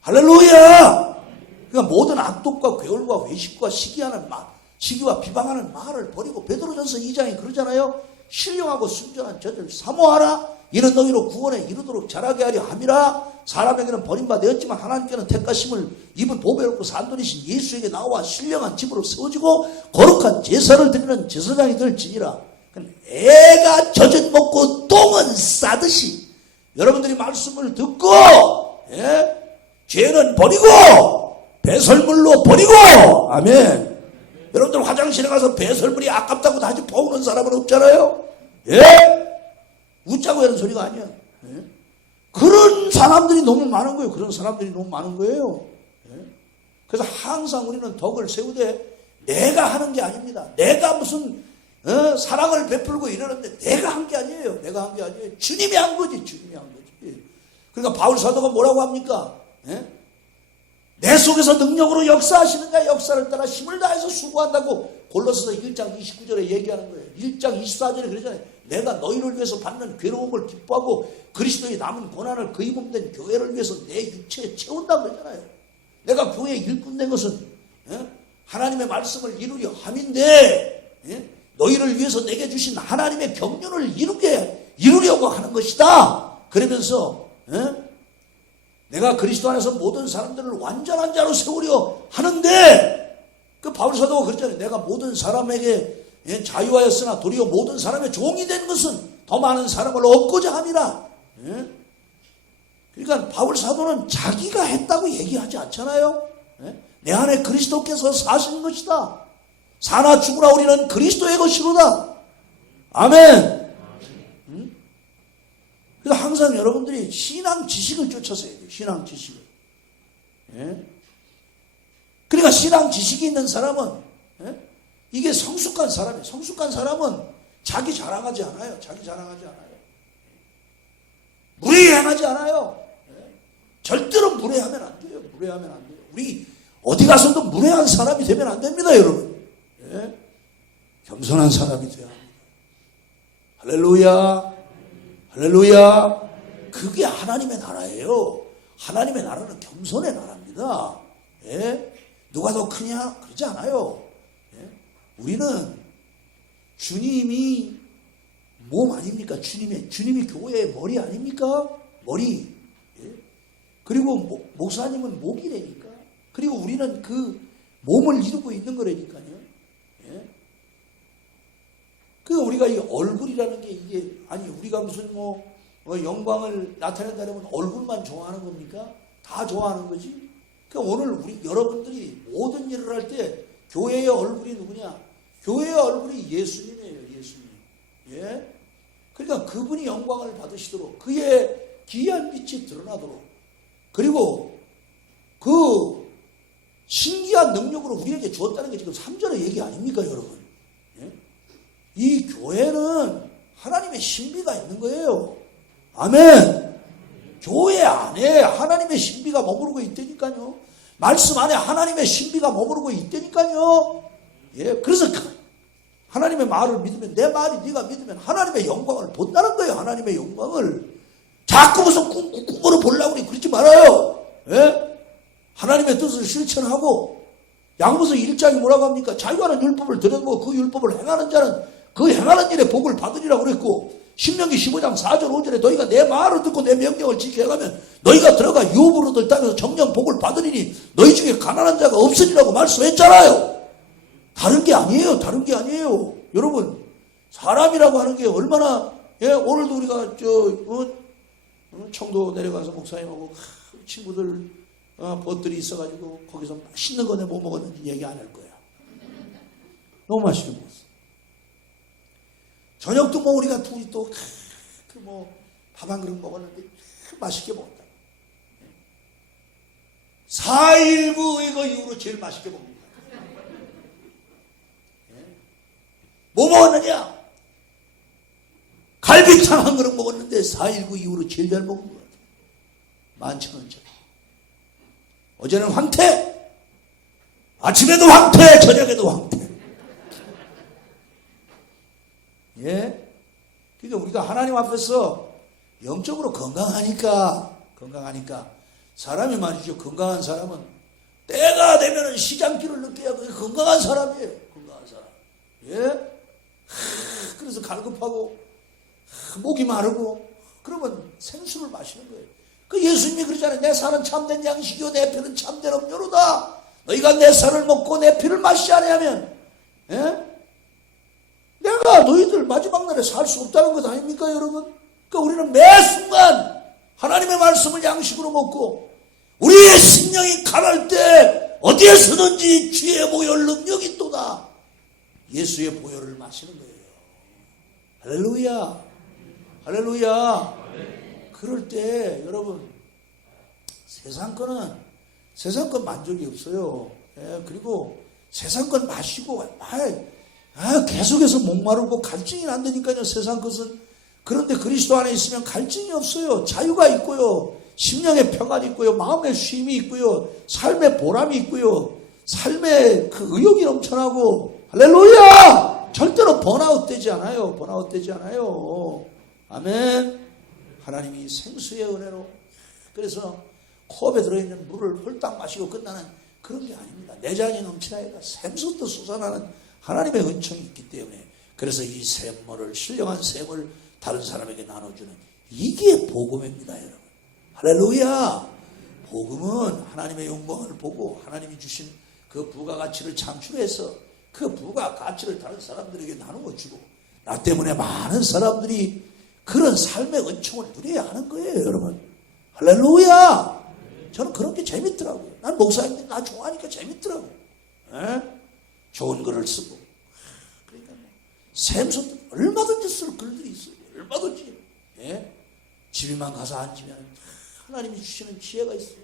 할렐루야. 그러니까 모든 악독과 괴울과 외식과 시기와 비방하는 말을 버리고 베드로전서 2장에 그러잖아요. 신령하고 순전한 저들 사모하라. 이는 너희로 구원에 이르도록 자라게 하려 함이라. 사람에게는 버림받았지만 하나님께는 택하심을 입은 보배롭고 산돌이신 예수에게 나와 신령한 집으로 세워지고 거룩한 제사를 드리는 제사장이 될지니라. 애가 젖은 먹고 똥은 싸듯이 여러분들이 말씀을 듣고 죄는 버리고 배설물로 버리고. 아멘. 여러분들 화장실에 가서 배설물이 아깝다고 다시 퍼오는 사람은 없잖아요. 예? 웃자고 하는 소리가 아니야. 예? 그런 사람들이 너무 많은 거예요. 그런 사람들이 너무 많은 거예요. 예? 그래서 항상 우리는 덕을 세우되 내가 하는 게 아닙니다. 내가 무슨 사랑을 베풀고 이러는데 내가 한 게 아니에요. 내가 한 게 아니에요. 주님이 한 거지. 주님이 한 거지. 그러니까 바울 사도가 뭐라고 합니까? 예? 내 속에서 능력으로 역사하시는가 역사를 따라 힘을 다해서 수고한다고 골로새서 1장 29절에 얘기하는 거예요. 1장 24절에 그러잖아요. 내가 너희를 위해서 받는 괴로움을 기뻐하고 그리스도의 남은 고난을 그 입음된 교회를 위해서 내 육체에 채운다고 그러잖아요. 내가 교회에 일꾼 된 것은 하나님의 말씀을 이루려 함인데 너희를 위해서 내게 주신 하나님의 경륜을 이루려고 하는 것이다. 그러면서 내가 그리스도 안에서 모든 사람들을 완전한 자로 세우려 하는데 그 바울 사도가 그랬잖아요. 내가 모든 사람에게 자유하였으나 도리어 모든 사람의 종이 된 것은 더 많은 사람을 얻고자 함이라. 그러니까 바울 사도는 자기가 했다고 얘기하지 않잖아요. 내 안에 그리스도께서 사시는 것이다. 사나 죽으나 우리는 그리스도의 것이로다. 아멘. 그래서 항상 여러분들이 신앙 지식을 쫓아서 해야 돼요. 신앙 지식을. 그러니까 신앙 지식이 있는 사람은 이게 성숙한 사람이에요. 성숙한 사람은 자기 자랑하지 않아요. 자기 자랑하지 않아요. 무례행하지 않아요. 절대로 무례하면 안 돼요. 무례하면 안 돼요. 우리 어디 가서도 무례한 사람이 되면 안 됩니다, 여러분. 겸손한 사람이 돼야 합니다. 할렐루야. 할렐루야. 그게 하나님의 나라예요. 하나님의 나라는 겸손의 나라입니다. 누가 더 크냐? 그러지 않아요. 우리는 주님이 몸 아닙니까? 주님이 교회의 머리 아닙니까? 머리. 그리고 목사님은 목이라니까. 그리고 우리는 그 몸을 이루고 있는 거라니까요. 그 우리가 이 얼굴이라는 게 이게 아니 우리가 무슨 영광을 나타낸다면 얼굴만 좋아하는 겁니까? 다 좋아하는 거지. 그러니까 오늘 우리 여러분들이 모든 일을 할 때 교회의 얼굴이 누구냐? 교회의 얼굴이 예수님이에요. 예수님. 그러니까 그분이 영광을 받으시도록 그의 귀한 빛이 드러나도록 그리고 그 신기한 능력으로 우리에게 주었다는 게 지금 3절의 얘기 아닙니까, 여러분? 이 교회는 하나님의 신비가 있는 거예요. 아멘. 교회 안에 하나님의 신비가 머무르고 있다니까요. 말씀 안에 하나님의 신비가 머무르고 있다니까요. 그래서 하나님의 말을 믿으면 내 말이 네가 믿으면 하나님의 영광을 본다는 거예요. 하나님의 영광을. 자꾸 무슨 꿈으로 보려고 그러지 말아요. 하나님의 뜻을 실천하고 야고보서 1장이 뭐라고 합니까? 자유하는 율법을 들여보고 그 율법을 행하는 자는 그 행하는 일에 복을 받으리라고 그랬고 신명기 15장 4절 5절에 너희가 내 말을 듣고 내 명령을 지켜가면 너희가 들어가 유업으로 얻을 땅에서 정령 복을 받으리니 너희 중에 가난한 자가 없으리라고 말씀했잖아요. 다른 게 아니에요. 다른 게 아니에요. 여러분 사람이라고 하는 게 얼마나 오늘도 우리가 청도 내려가서 목사님하고 친구들 벗들이 있어가지고 거기서 맛있는 거 내가 뭐 먹었는지 얘기 안 할 거야. 너무 맛있게 먹었어. 저녁도 뭐 우리가 둘이 또 밥 한 그릇 먹었는데 맛있게 먹었다. 4.19 이거 이후로 제일 맛있게 먹습니다. 뭐 먹었느냐? 갈비탕 한 그릇 먹었는데 4.19 이후로 제일 잘 먹은 것 같아요. 11,000원짜리. 어제는 황태, 아침에도 황태, 저녁에도 황태. 그러니까 우리가 하나님 앞에서 영적으로 건강하니까 사람이 말이죠. 건강한 사람은 때가 되면 시장길을 느껴야 그게 건강한 사람이에요. 건강한 사람. 그래서 갈급하고 목이 마르고 그러면 생수를 마시는 거예요. 그 예수님이 그러잖아요. 내 살은 참된 양식이요 내 피는 참된 음료로다. 너희가 내 살을 먹고 내 피를 마시지 않으면 내가 너희들 마지막 날에 살 수 없다는 것 아닙니까, 여러분? 그러니까 우리는 매 순간 하나님의 말씀을 양식으로 먹고 우리의 심령이 강할 때 어디에서든지 주의 보혈 능력이 있도다. 예수의 보혈을 마시는 거예요. 할렐루야. 할렐루야. 그럴 때 여러분 세상 건 만족이 없어요. 예, 그리고 세상 건 마시고 계속해서 목마르고 갈증이 안 되니까요. 세상 것은. 그런데 그리스도 안에 있으면 갈증이 없어요. 자유가 있고요. 심령의 평안이 있고요. 마음의 쉼이 있고요. 삶의 보람이 있고요. 삶의 그 의욕이 넘쳐나고. 할렐루야! 절대로 번아웃 되지 않아요. 번아웃 되지 않아요. 아멘. 하나님이 생수의 은혜로, 그래서 컵에 들어있는 물을 홀딱 마시고 끝나는 그런 게 아닙니다. 내장이 넘치나이다. 샘솟듯 솟아나는 하나님의 은총이 있기 때문에, 그래서 이 샘물을, 신령한 샘을 다른 사람에게 나눠주는, 이게 복음입니다, 여러분. 할렐루야. 복음은 하나님의 영광을 보고 하나님이 주신 그 부가가치를 창출해서 그 부가가치를 다른 사람들에게 나누어 주고, 나 때문에 많은 사람들이 그런 삶의 은총을 누려야 하는 거예요, 여러분. 할렐루야. 저는 그런 게 재밌더라고요. 난 목사님들 나 좋아하니까 재밌더라고요. 에? 좋은 글을 쓰고. 그러니까 샘솟 얼마든지 쓸 글들이 있어요. 얼마든지. 예? 집에만 가서 앉으면 하나님이 주시는 지혜가 있어요.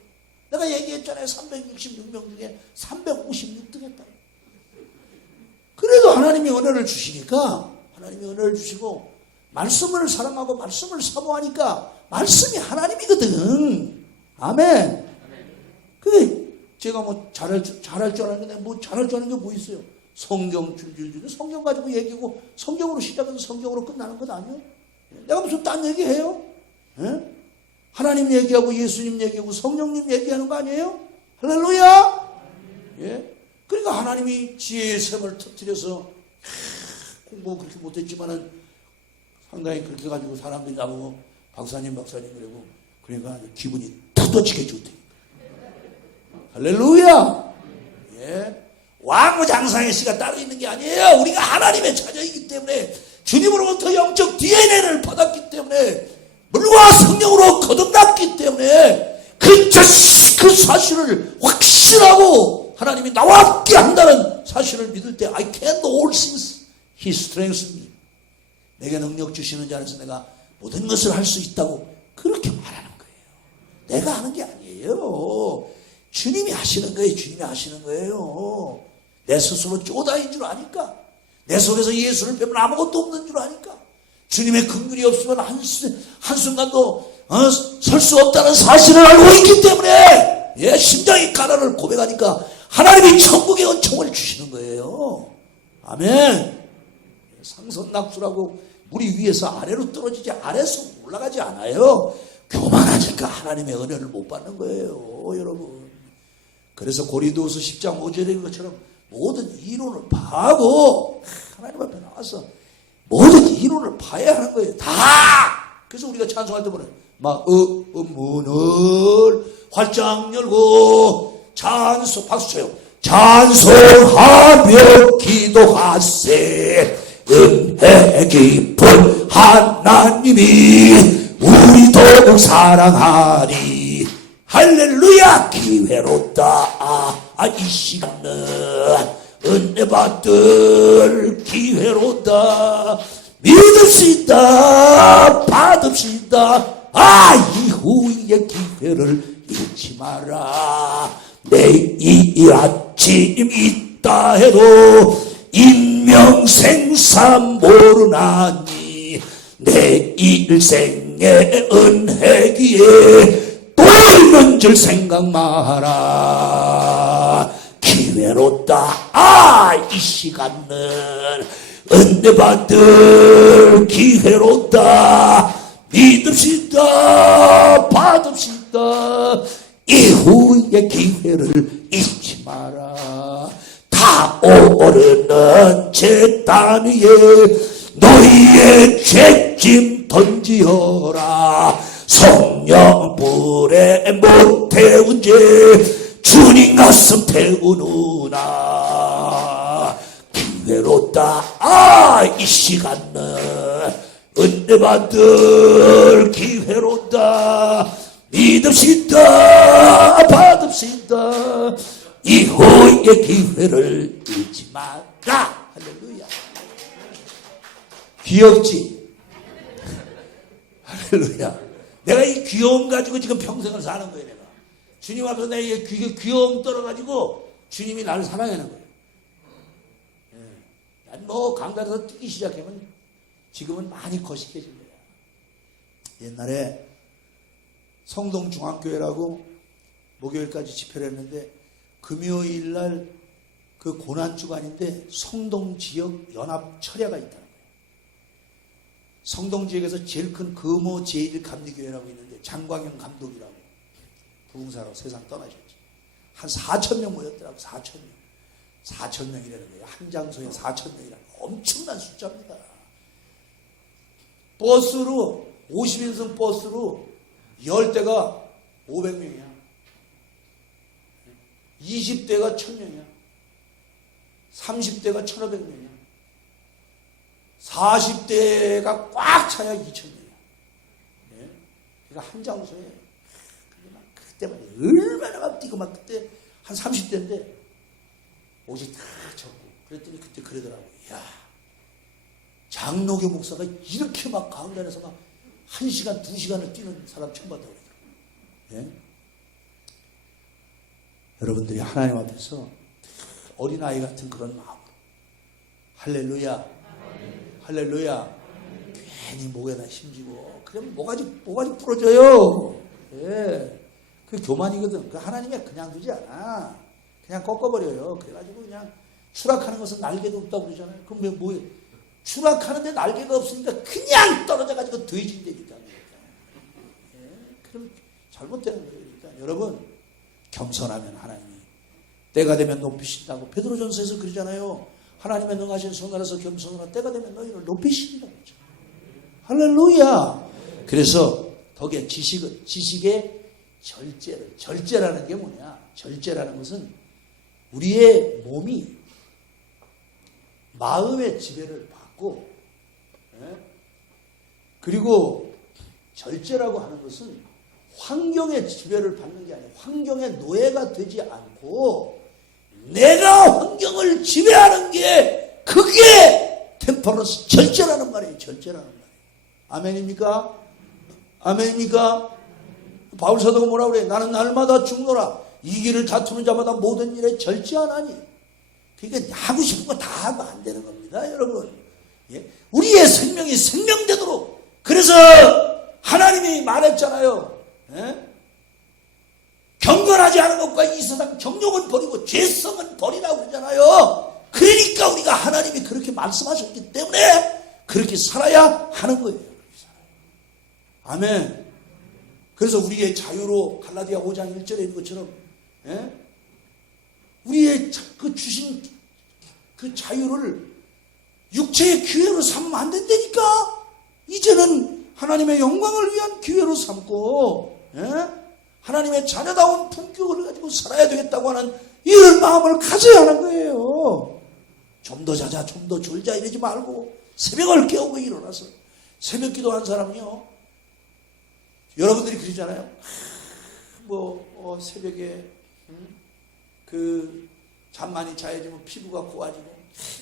내가 얘기했잖아요. 366명 중에 356등 했다. 그래도 하나님이 은혜를 주시니까, 하나님이 은혜를 주시고 말씀을 사랑하고 말씀을 사모하니까 말씀이 하나님이거든. 아멘. 제가 뭐 잘할 줄 알았는데 뭐 잘할 줄 아는 게 뭐 있어요? 성경 줄줄줄 성경 가지고 얘기고, 성경으로 시작해서 성경으로 끝나는 것 아니에요? 내가 무슨 딴 얘기해요? 예? 하나님 얘기하고 예수님 얘기하고 성령님 얘기하는 거 아니에요? 할렐루야. 예? 그러니까 하나님이 지혜의 샘을 터뜨려서, 공부 그렇게 못했지만은 상당히 그렇게 가지고 사람들이 나보고 박사님 그러고, 그러니까 기분이 터져지게 좋대. 할렐루야. 예. 왕후장상의 씨가 따로 있는 게 아니에요. 우리가 하나님의 자녀이기 때문에, 주님으로부터 영적 DNA를 받았기 때문에, 물과 성령으로 거듭났기 때문에, 그 사실을 확신하고 하나님이 나와 함께 한다는 사실을 믿을 때, I can do all things, He strengthens me. 내게 능력 주시는 자 안에서 내가 모든 것을 할 수 있다고 그렇게 말하는 거예요. 내가 하는 게 아니에요. 주님이 하시는 거예요. 주님이 하시는 거예요. 내 스스로 쪼다인 줄 아니까, 내 속에서 예수를 빼면 아무것도 없는 줄 아니까, 주님의 긍휼이 없으면 한순간도 설 수 없다는 사실을 알고 있기 때문에, 예, 심장의 가난을 고백하니까 하나님이 천국의 은총을 주시는 거예요. 아멘. 상선낙수라고 물이 위에서 아래로 떨어지지, 아래에서 올라가지 않아요. 교만하니까 하나님의 은혜를 못 받는 거예요, 여러분. 그래서 고린도후서 10장 5절인 것처럼 모든 이론을 파고 하나님 앞에 나와서 모든 이론을 파야 하는 거예요. 다. 그래서 우리가 찬송할 때 보면 막 문을 활짝 열고 박수 쳐요. 찬송하며 기도하세. 은혜 깊은 하나님이 우리 더욱 사랑하리. 할렐루야. 기회로다. 이 시간은 은혜 받을 기회로다. 믿읍시다. 받읍시다. 이후의 기회를 잃지 마라. 내일 아침 있다 해도 인명생사 모르나니, 내 일생의 은혜기에 또 있는 줄 생각 마라. 기회롭다. 이 시간은 은혜 받을 기회롭다. 믿읍시다. 받읍시다. 이후의 기회를 잊지 마라. 타오르는 제단 위에 너희의 죄짐 던지어라. 성령불에 못 태운 죄 주님 가슴 태우누나. 기회롭다. 이 시간은 은혜 받을 기회롭다. 믿읍시다 받읍시다 이후의 기회를 잊지 마라. 할렐루야. 귀엽지? 할렐루야. 내가 이 귀여움 가지고 지금 평생을 사는 거예요. 내가 주님 앞에서 내가 이 귀여움 떨어가지고 주님이 나를 사랑하는 거예요. 뭐 강단에서 뛰기 시작하면 지금은 많이 거식해진 거야. 옛날에 성동중앙교회라고 목요일까지 집회를 했는데 금요일 날 그 고난주간인데 성동지역 연합철야가 있다는 거예요. 성동지역에서 제일 큰 금호 제1감리교회라고 있는데 장광영 감독이라고 부흥사로 세상 떠나셨죠. 한 4,000명 모였더라고. 4,000명이라는 거예요. 한 장소에 4,000명이라는 엄청난 숫자입니다. 버스로 50인승 버스로 10대가 500명이야. 20대가 1,000명이야. 30대가 1,500명이야. 40대가 꽉 차야 2,000명이야. 네? 그러니까 한 장소에 그때 막 얼마나 막 뛰고 막 그때 한 30대인데 옷이 다 젖고 그랬더니 그때 그러더라고. 야, 장로교 목사가 이렇게 막 강단에서 막 1시간, 2시간을 뛰는 사람 처음 봤다고 그러더라고요. 예? 여러분들이 하나님 앞에서 어린아이 같은 그런 마음으로 할렐루야 할렐루야 괜히 목에다 힘주고 그러면 모가지 부러져요. 예. 그 교만이거든. 그 하나님이 그냥 두지 않아. 그냥 꺾어버려요. 그래가지고 그냥 추락하는 것은 날개도 없다고 그러잖아요. 그럼 뭐예요? 추락하는데 날개가 없으니까 그냥 떨어져가지고 돼진다니까. 예. 그럼 잘못되는 거예요. 그러니까 여러분 겸손하면 하나님이 때가 되면 높이신다고 베드로전서에서 그러잖아요. 하나님의 능하신 손아래서 겸손하라 때가 되면 너희를 높이신다고 그러죠. 할렐루야. 그래서 덕의 지식의 절제라는 게 뭐냐? 절제라는 것은 우리의 몸이 마음의 지배를 받고, 그리고 절제라고 하는 것은 환경의 지배를 받는 게 아니라 환경의 노예가 되지 않고 내가 환경을 지배하는 게 그게 템퍼런스 절제라는 말이에요. 절제라는 말이에요. 아멘입니까? 아멘입니까? 바울 사도가 뭐라 그래? 나는 날마다 죽노라. 이 길을 다투는 자마다 모든 일에 절제하나니. 그러니까 하고 싶은 거 다 하면 안 되는 겁니다, 여러분. 예? 우리의 생명이 생명되도록. 그래서 하나님이 말했잖아요. 예? 경건하지 않은 것과 이 세상 정욕은 버리고 죄성은 버리라고 그러잖아요. 그러니까 우리가 하나님이 그렇게 말씀하셨기 때문에 그렇게 살아야 하는 거예요. 아멘. 그래서 우리의 자유로 갈라디아 5장 1절에 있는 것처럼, 예? 우리의 그 주신 그 자유를 육체의 기회로 삼으면 안 된다니까. 이제는 하나님의 영광을 위한 기회로 삼고, 예? 하나님의 자녀다운 품격을 가지고 살아야 되겠다고 하는 이런 마음을 가져야 하는 거예요. 좀 더 자자, 좀 더 졸자 이러지 말고 새벽을 깨우고 일어나서 새벽 기도한 사람이요. 여러분들이 그러잖아요. 새벽에 잠 많이 자야지 뭐 피부가 고와지고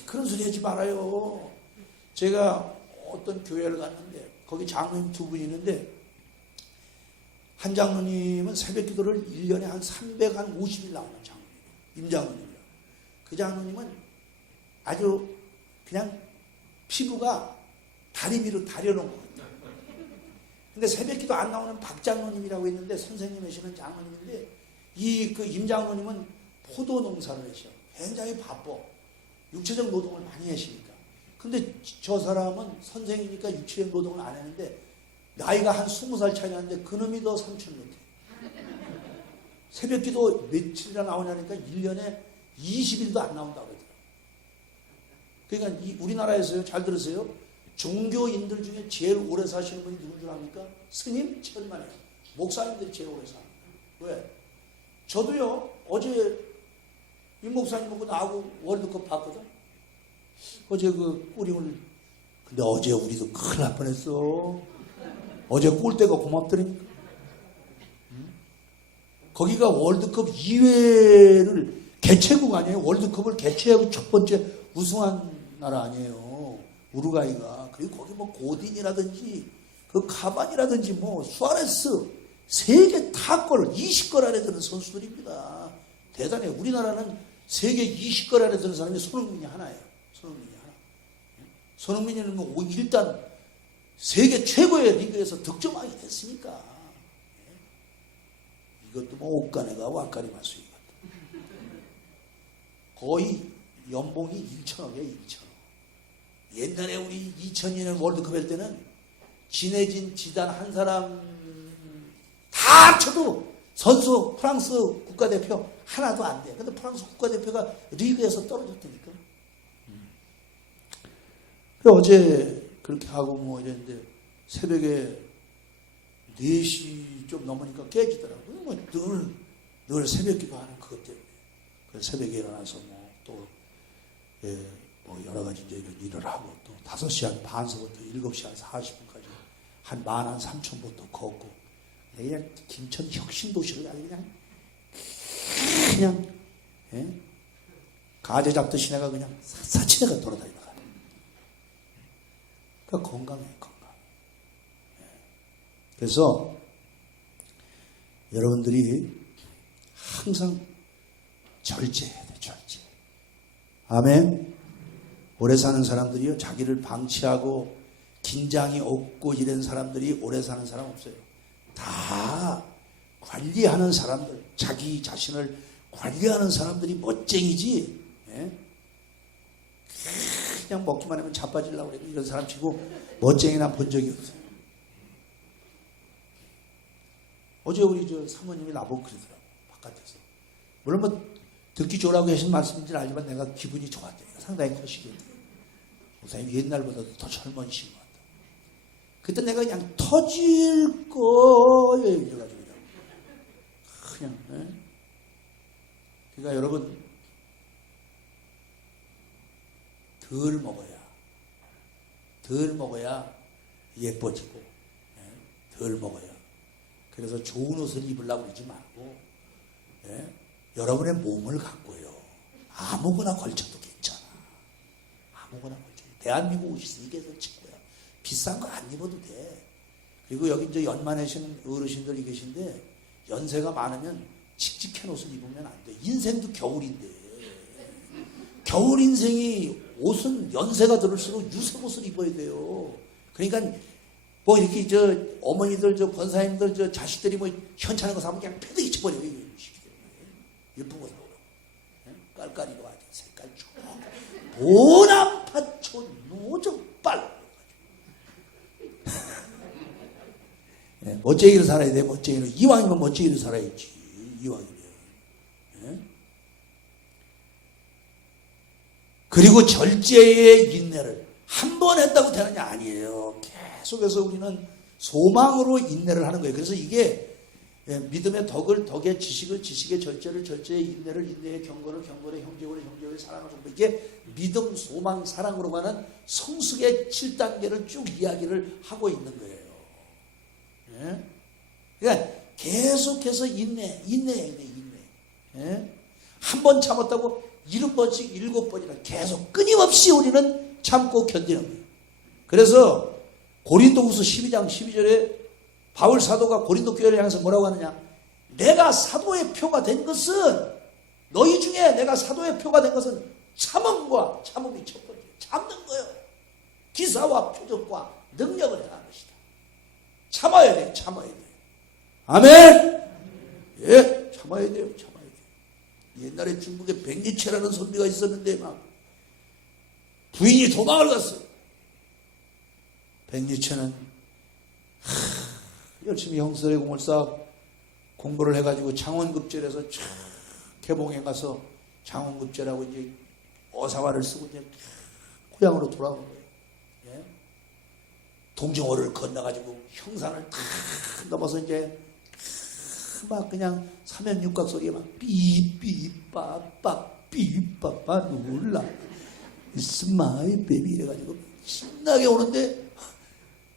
그런 소리 하지 말아요. 제가 어떤 교회를 갔는데 거기 장로님 두 분이 있는데 한 장로님은 새벽 기도를 1년에 한 350일 나오는 장로님이에요. 임장로님이요. 그 장로님은 아주 그냥 피부가 다리 위로 다려놓은 것 같아요. 근데 새벽 기도 안 나오는 박 장로님이라고 있는데 선생님이시는 장로님인데 그 임장로님은 포도 농사를 하셔. 굉장히 바빠. 육체적 노동을 많이 하시니까. 근데 저 사람은 선생이니까 육체적 노동을 안 했는데 나이가 한 20살 차이 나는데 그놈이 더 삼촌 같아. 새벽 기도 며칠이나 나오냐니까 1년에 20일도 안 나온다고 그러더라고요. 그러니까 우리나라에서요, 잘 들으세요. 종교인들 중에 제일 오래 사시는 분이 누군 줄 압니까? 스님? 천만에요. 목사님들이 제일 오래 삽니다. 왜? 저도요, 어제 임 목사님하고 나하고 월드컵 봤거든. 어제 근데 어제 우리도 큰일 날 뻔했어. 어제 골대가 고맙더라니까. 거기가 월드컵 2회를 개최국 아니에요? 월드컵을 개최하고 첫 번째 우승한 나라 아니에요? 우루과이가. 그리고 거기 뭐 고딘이라든지 그 카반이라든지 뭐 수아레스 세계 탑골 20골 안에 드는 선수들입니다. 대단해요. 우리나라는 세계 20골 안에 드는 사람이 손흥민이 하나예요. 손흥민이 하나. 손흥민이는 뭐 일단 세계 최고의 리그에서 득점왕이 됐으니까. 이것도 뭐 옷가네가 왕가리 마수 이것도. 거의 연봉이 1천억이에요. 1천억. 옛날에 우리 2002년 월드컵 할 때는 지네진 지단 한 사람 다 합쳐도 선수 프랑스 국가대표 하나도 안 돼. 근데 프랑스 국가대표가 리그에서 떨어졌다니까. 어제 그렇게 하고 뭐 이랬는데 새벽에 4시 좀 넘으니까 깨지더라고요. 뭐 늘 새벽 기도하는 그것 때문에. 그래서 새벽에 일어나서 뭐 또 뭐 여러 가지 이제 이런 일을 하고 또 5시 한 반서부터 7시 한 40분까지 한 13,000보터 걷고 그냥 김천 혁신도시를 아주 그냥 가재 잡듯이 내가 그냥 샅샅이 내가 돌아다니다가 그러니까 건강해 건강. 그래서 여러분들이 항상 절제해야 돼. 절제. 아멘. 오래 사는 사람들이요 자기를 방치하고 긴장이 없고 이런 사람들이 오래 사는 사람 없어요. 다 관리하는 사람들, 자기 자신을 관리하는 사람들이 멋쟁이지. 그냥 먹기만 하면 자빠지려고 그래도 이런 사람 치고 멋쟁이나 본 적이 없어요. 어제 우리 저 사모님이 나보고 그러더라고. 바깥에서. 물론 뭐 듣기 좋으라고 하신 말씀인지는 알지만 내가 기분이 좋았대요. 상당히 커시겠대요. 목사님 옛날보다도 더 젊어지신 것 같다. 그때 내가 그냥 터질 거예요. 이래가지고 그냥. 그러니까 여러분 덜 먹어야 예뻐지고 덜 먹어야. 그래서 좋은 옷을 입으려고 그러지 말고 여러분의 몸을 갖고요. 아무거나 걸쳐도 괜찮아. 아무거나 걸쳐도. 대한민국 옷이 있어. 이게 더 친구야. 비싼 거 안 입어도 돼. 그리고 여기 이제 연만하신 어르신들이 계신데 연세가 많으면 칙칙한 옷을 입으면 안 돼. 인생도 겨울인데. 겨울 인생이 옷은 연세가 들을수록 유색 옷을 입어야 돼요. 그러니까 뭐 이렇게 저 어머니들 저 권사님들 저 자식들이 뭐 현찮은 거 사면 그냥 패대기 쳐버려요. 예쁜 거 사오라고. 깔깔이로 아주 색깔 좋고 보남파초 노적빨. 멋쟁이로 살아야 돼. 멋쟁이로. 이왕이면 멋쟁이로 살아야지. 이왕이면. 그리고 절제의 인내를 한 번 했다고 되느냐? 아니에요. 계속해서 우리는 소망으로 인내를 하는 거예요. 그래서 이게 믿음의 덕의 지식을 지식의 절제를 절제의 인내를 인내의 경건을 경건의 형제를 형제의 사랑을 정도 이게 믿음 소망 사랑으로 가는 성숙의 7단계를 쭉 이야기를 하고 있는 거예요. 그러니까 계속해서 인내. 한 번 참았다고 7번씩 7번이나 계속 끊임없이 우리는 참고 견디는 거예요. 그래서 고린도후서 12장 12절에 바울 사도가 고린도 교회를 향해서 뭐라고 하느냐? 내가 사도의 표가 된 것은 너희 중에 내가 사도의 표가 된 것은 참음과 참음이 첫 번째. 참는 거예요. 기사와 표적과 능력을 행한 것이다. 참아야 돼. 아멘. 예, 참아야 돼요. 옛날에 중국에 백리채라는 선비가 있었는데 막 부인이 도망을 갔어. 백리채는 열심히 형설의 공을 쌓아 공부를 해가지고 장원급제에서 개봉에 가서 장원급제라고 이제 어사화를 쓰고 이제 고향으로 돌아온 거예요. 예? 동정호를 건너가지고 형산을 탁 넘어서 이제 막 그냥 사면육각 소리에 막 삐삐빠빠 삐빠빠 놀라 It's my baby 이래가지고 신나게 오는데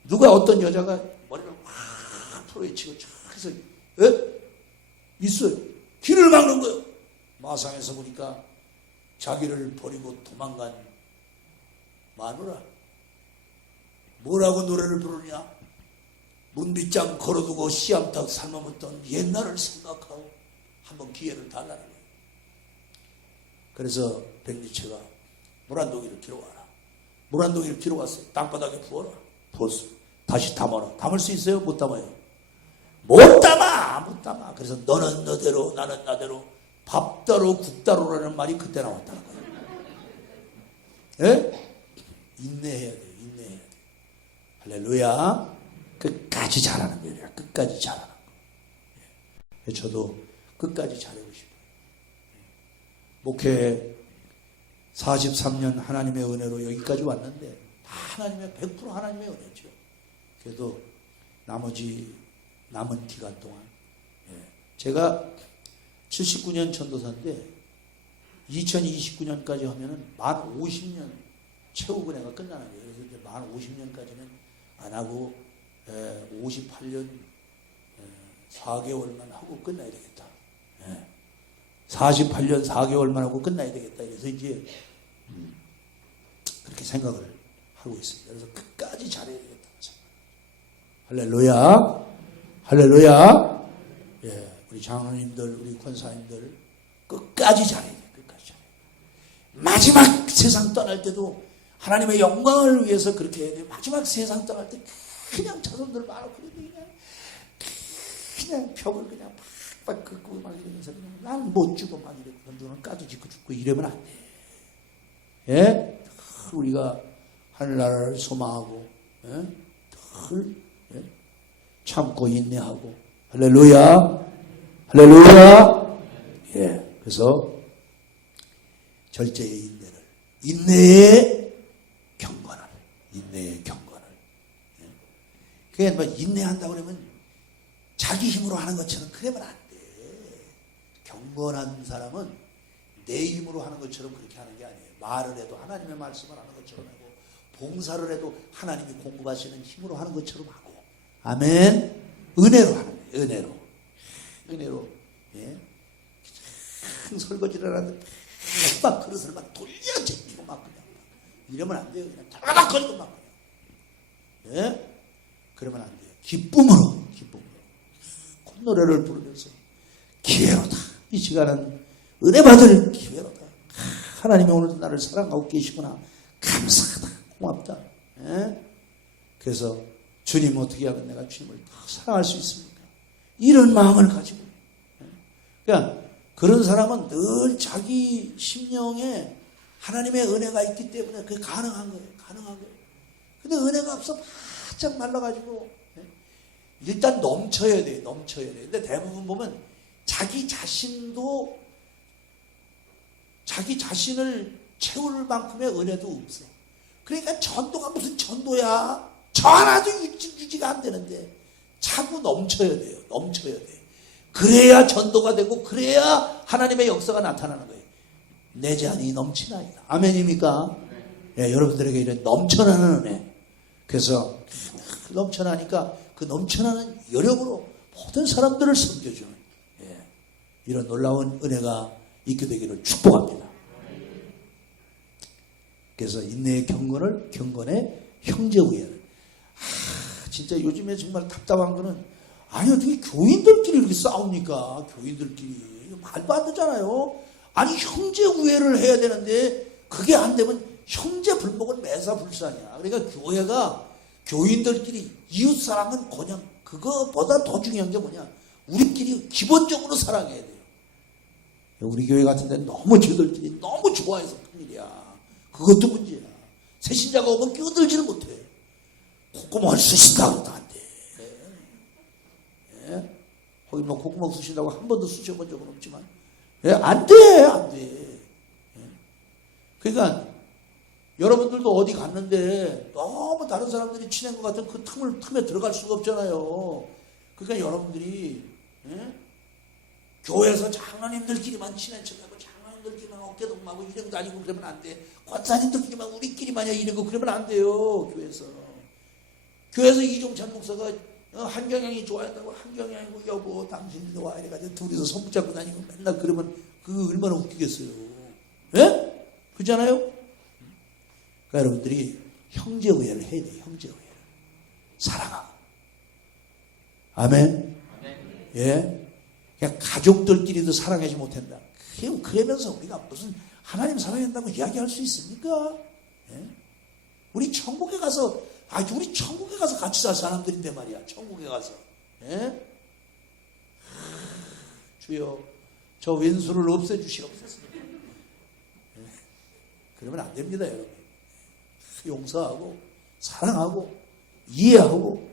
누가 어떤 여자가 머리를 확 풀어헤치고 촥 해서 있어요. 길을 막는 거예요. 마상에서 보니까 자기를 버리고 도망간 마누라. 뭐라고 노래를 부르냐? 문빗장 걸어두고 씨암탉 삶아먹던 옛날을 생각하고 한번 기회를 달라는 거예요. 그래서 백리채가 물 한 동이를 길어와라. 물 한 동이를 길어왔어요. 땅바닥에 부어라. 부었어요. 다시 담아라. 담을 수 있어요? 못 담아요? 못 담아! 못 담아. 그래서 너는 너대로 나는 나대로 밥다로 국다로라는 말이 그때 나왔다는 거예요. 예? 인내해야 돼요. 인내해야 돼요. 할렐루야. 끝까지 잘하는 거예요. 끝까지 잘하는 거. 예. 저도 끝까지 잘하고 싶어요. 목회 43년 하나님의 은혜로 여기까지 왔는데 다 하나님의 100% 하나님의 은혜죠. 그래도 나머지 남은 기간 동안 제가 79년 전도사인데 2029년까지 하면은 만 50년 최후 은혜가 끝나는 거예요. 그래서 이제 만 50년까지는 안 하고 58년 4개월만 하고 끝나야 되겠다. 48년 4개월만 하고 끝나야 되겠다. 그래서 이제 그렇게 생각을 하고 있습니다. 그래서 끝까지 잘해야 되겠다. 할렐루야. 할렐루야. 예, 우리 장로님들, 우리 권사님들 끝까지 잘해야 돼요. 끝까지 잘해야 돼요. 마지막 세상 떠날 때도 하나님의 영광을 위해서 그렇게 해야 돼요. 마지막 세상 떠날 때 그냥 자손들 많고 그냥 벽을 그냥 팍팍 긋고 막 이러면서 그냥 난 못 죽어 막 이러고 너는 까도 짓고 죽고 이러면 안 돼. 예? 우리가 하늘나라를 소망하고 예? 참고 인내하고 할렐루야. 할렐루야. 예. 그래서 절제의 인내의 경건을 그게 뭐 인내한다고 그러면 자기 힘으로 하는 것처럼 그러면 안 돼. 경건한 사람은 내 힘으로 하는 것처럼 그렇게 하는 게 아니에요. 말을 해도 하나님의 말씀을 하는 것처럼 하고 봉사를 해도 하나님이 공급하시는 힘으로 하는 것처럼 하고 아멘. 은혜로 하는 거예요. 은혜로 예. 큰 설거지를 하는데 막 그릇을 막 돌려 제끼고 막 그냥 이러면 안 돼요. 그냥 달가닥거리고 막 그냥 예? 그러면 안 돼요. 기쁨으로 콧노래를 부르면서 기회로다. 이 시간은 은혜 받을 기회로다. 하나님이 오늘도 나를 사랑하고 계시구나. 감사하다. 고맙다. 예? 그래서 주님 어떻게 하면 내가 주님을 더 사랑할 수 있습니까? 이런 마음을 가지고 그러니까 그런 사람은 늘 자기 심령에 하나님의 은혜가 있기 때문에 그게 가능한 거예요. 근데 은혜가 없어 바짝 말라가지고 일단 넘쳐야 돼요. 근데 대부분 보면 자기 자신도 자기 자신을 채울 만큼의 은혜도 없어. 그러니까 전도가 무슨 전도야. 저 하나도 유지가 안 되는데 자꾸 넘쳐야 돼요. 그래야 전도가 되고 그래야 하나님의 역사가 나타나는 거예요. 내 잔이 넘치나이다. 아멘입니까? 예, 여러분들에게 이런 넘쳐나는 은혜. 그래서 넘쳐나니까 그 넘쳐나는 여력으로 모든 사람들을 섬겨주는 이런 놀라운 은혜가 있게 되기를 축복합니다. 그래서 인내의 경건의 형제우애를. 진짜 요즘에 정말 답답한 거는 아니 어떻게 교인들끼리 이렇게 싸웁니까? 교인들끼리 말도 안 되잖아요. 아니 형제우애를 해야 되는데 그게 안 되면 형제불목은 매사불산이야. 그러니까 교회가 교인들끼리 이웃사랑은 그냥 그거보다 더 중요한 게 뭐냐? 우리끼리 기본적으로 사랑해야 돼요. 우리 교회 같은 데는 너무 저들끼리 너무 좋아해서 큰일이야. 그것도 문제야. 새신자가 오면 끼어들지는 못해. 콧구멍을 쑤신다고 도 안 돼. 예? 거기 뭐 콧구멍 쑤신다고 한 번도 쑤셔본 적은 없지만 예? 안 돼. 예? 그러니까 여러분들도 어디 갔는데 너무 다른 사람들이 친한 것 같은 그 틈에 들어갈 수가 없잖아요. 그러니까 여러분들이 예? 교회에서 장로님들끼리만 친한 척하고 장로님들끼리만 어깨동무하고 이러고 다니고 그러면 안 돼. 권사님들끼리만 우리끼리만이야 이러고 그러면 안 돼요. 교회에서 이종찬 목사가 한경영이 좋아한다고 한경영이고 여보 당신도 와 이래가지고 둘이서 손붙잡고 다니고 맨날 그러면 그거 얼마나 웃기겠어요. 예? 그렇잖아요? 그러니까 여러분들이 형제의회를 해야 돼요. 형제의회를. 사랑하고. 아멘? 예? 그냥 가족들끼리도 사랑하지 못한다. 그러면서 우리가 무슨 하나님 사랑한다고 이야기할 수 있습니까? 예? 우리 천국에 가서 우리 천국에 가서 같이 살 사람들인데 말이야. 천국에 가서. 예? 주여 저 왼수를 없애주시옵소서. 예? 그러면 안 됩니다, 여러분. 용서하고 사랑하고 이해하고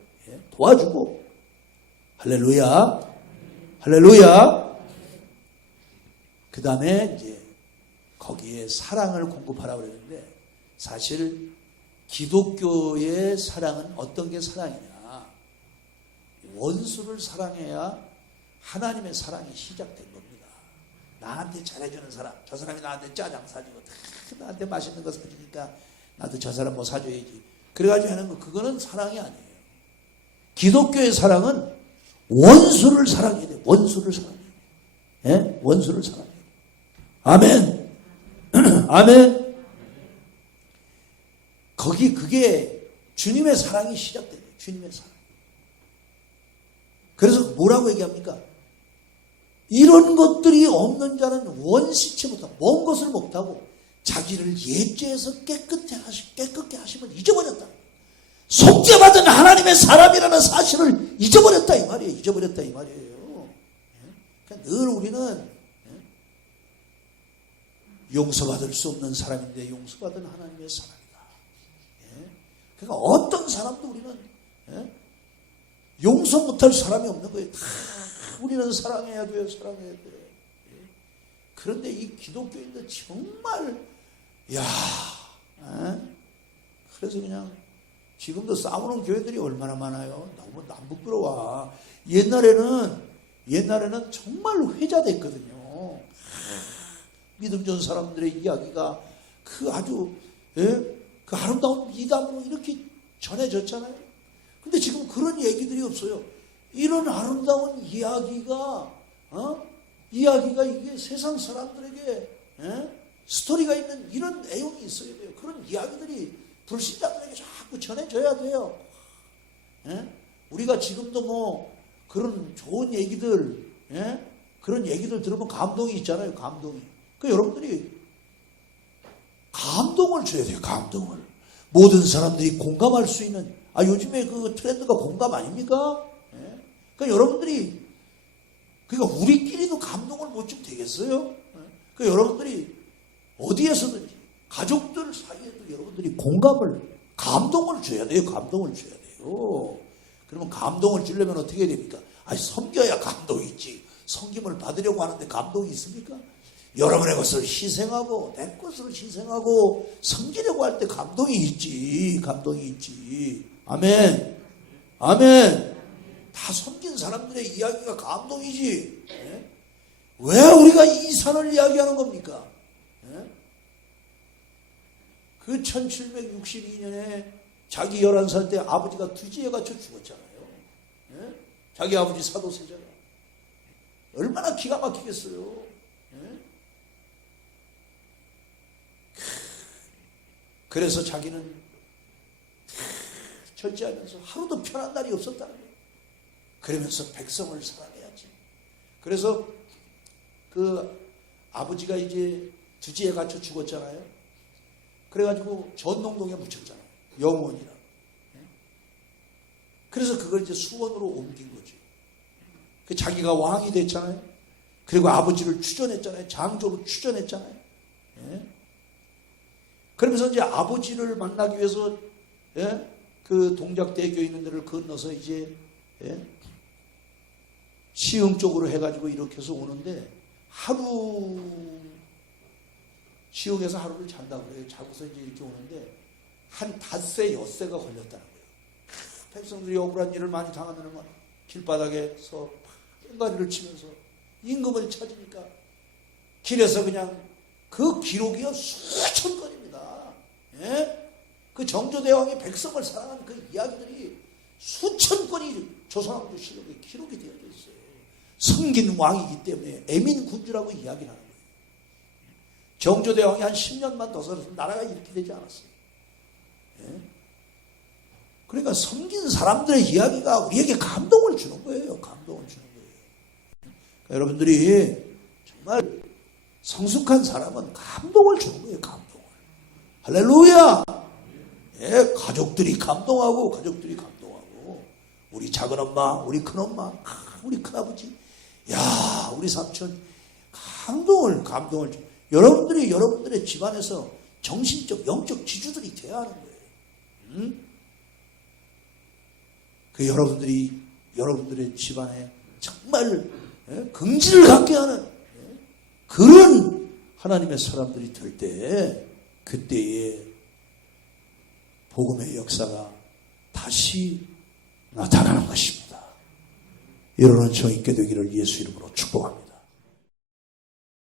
도와주고. 할렐루야. 할렐루야. 그 다음에 이제 거기에 사랑을 공급하라고 그랬는데, 사실 기독교의 사랑은 어떤 게 사랑이냐? 원수를 사랑해야 하나님의 사랑이 시작된 겁니다. 나한테 잘해주는 사람, 저 사람이 나한테 짜장 사주고 나한테 맛있는 거 사주니까 나도 저 사람 뭐 사줘야지. 그래가지고 하는 거, 그거는 사랑이 아니에요. 기독교의 사랑은 원수를 사랑해야 돼요. 원수를 사랑해야 돼요. 예? 원수를 사랑해야 돼요. 아멘. 아멘. 그게 주님의 사랑이 시작돼요. 주님의 사랑. 그래서 뭐라고 얘기합니까? 이런 것들이 없는 자는 원시치 못하고, 먼 것을 못하고 자기를 예죄해서 깨끗게 하심을 잊어버렸다. 속죄받은 하나님의 사람이라는 사실을 잊어버렸다 이 말이에요. 잊어버렸다 이 말이에요. 그러니까 늘 우리는 용서받을 수 없는 사람인데 용서받은 하나님의 사람이다. 그러니까 어떤 사람도 우리는 용서 못할 사람이 없는 거예요. 다 우리는 사랑해야 돼요. 사랑해야 돼요. 그런데 이 기독교인들 정말 그래서 그냥 지금도 싸우는 교회들이 얼마나 많아요. 너무 남 부끄러워. 옛날에는 정말 회자됐거든요. 믿음 좋은 사람들의 이야기가 아주 그 아름다운 미담으로 이렇게 전해졌잖아요. 근데 지금 그런 얘기들이 없어요. 이런 아름다운 이야기가 이게 세상 사람들에게 스토리가 있는 이런 내용이 있어야 돼요. 그런 이야기들이 불신자들에게 자꾸 전해져야 돼요. 우리가 지금도 뭐 그런 좋은 얘기들, 그런 얘기들 들으면 감동이 있잖아요. 감동이. 그 여러분들이 감동을 줘야 돼요. 감동을. 모든 사람들이 공감할 수 있는. 요즘에 그 트렌드가 공감 아닙니까? 그러니까 여러분들이, 그러니까 우리끼리도 감동을 못 주면 되겠어요? 그러니까 여러분들이 어디에서든지 가족들 사이에도 여러분들이 감동을 줘야 돼요. 감동을 줘야 돼요. 그러면 감동을 주려면 어떻게 해야 됩니까? 섬겨야 감동이 있지. 섬김을 받으려고 하는데 감동이 있습니까? 여러분의 것을 희생하고 내 것을 희생하고 섬기려고 할 때 감동이 있지. 감동이 있지. 아멘. 아멘. 다 섬긴 사람들의 이야기가 감동이지. 왜 우리가 이 산을 이야기하는 겁니까? 그 1762년에 자기 11살 때 아버지가 투지에 갇혀 죽었잖아요. 자기 아버지 사도세자가. 얼마나 기가 막히겠어요. 그래서 자기는 절제하면서 하루도 편한 날이 없었다는 거예요. 그러면서 백성을 사랑해야지. 그래서 그 아버지가 이제 투지에 갇혀 죽었잖아요. 그래가지고 전농동에 묻혔잖아요. 영원이라. 그래서 그걸 이제 수원으로 옮긴 거죠. 그 자기가 왕이 됐잖아요. 그리고 아버지를 추전했잖아요. 장조로 추전했잖아요. 그러면서 이제 아버지를 만나기 위해서 그 동작대교 있는 데를 건너서 이제 시흥 쪽으로 해가지고 이렇게 해서 오는데 시흥에서 하루를 잔다고 그래요. 자고서 이제 이렇게 오는데 한 닷새 엿새가 걸렸다는 거예요. 백성들이 억울한 일을 많이 당하면 길바닥에서 뺑가리를 치면서 임금을 찾으니까 길에서 그냥 그 기록이요 수천 건입니다. 그 정조대왕이 백성을 사랑하는 그 이야기들이 수천 건이 조선왕조실록에 기록이 되어져 있어요. 섬긴 왕이기 때문에 애민군주라고 이야기를 하는 거예요. 정조대왕이 한 10년만 더 살았으면 나라가 이렇게 되지 않았어요. 예? 그러니까 섬긴 사람들의 이야기가 우리에게 감동을 주는 거예요. 감동을 주는 거예요. 그러니까 여러분들이 정말 성숙한 사람은 감동을 주는 거예요. 감동을. 할렐루야. 예, 가족들이 감동하고 우리 작은엄마, 우리 큰엄마, 우리 큰아버지, 야, 우리 삼촌 감동을 줘. 여러분들이 여러분들의 집안에서 정신적, 영적 지주들이 되어야 하는 거예요. 그 여러분들의 집안에 정말 긍지를 갖게 하는 그런 하나님의 사람들이 될 때, 그때에 복음의 역사가 다시 나타나는 것입니다. 이러는 저 있게 되기를 예수 이름으로 축복합니다.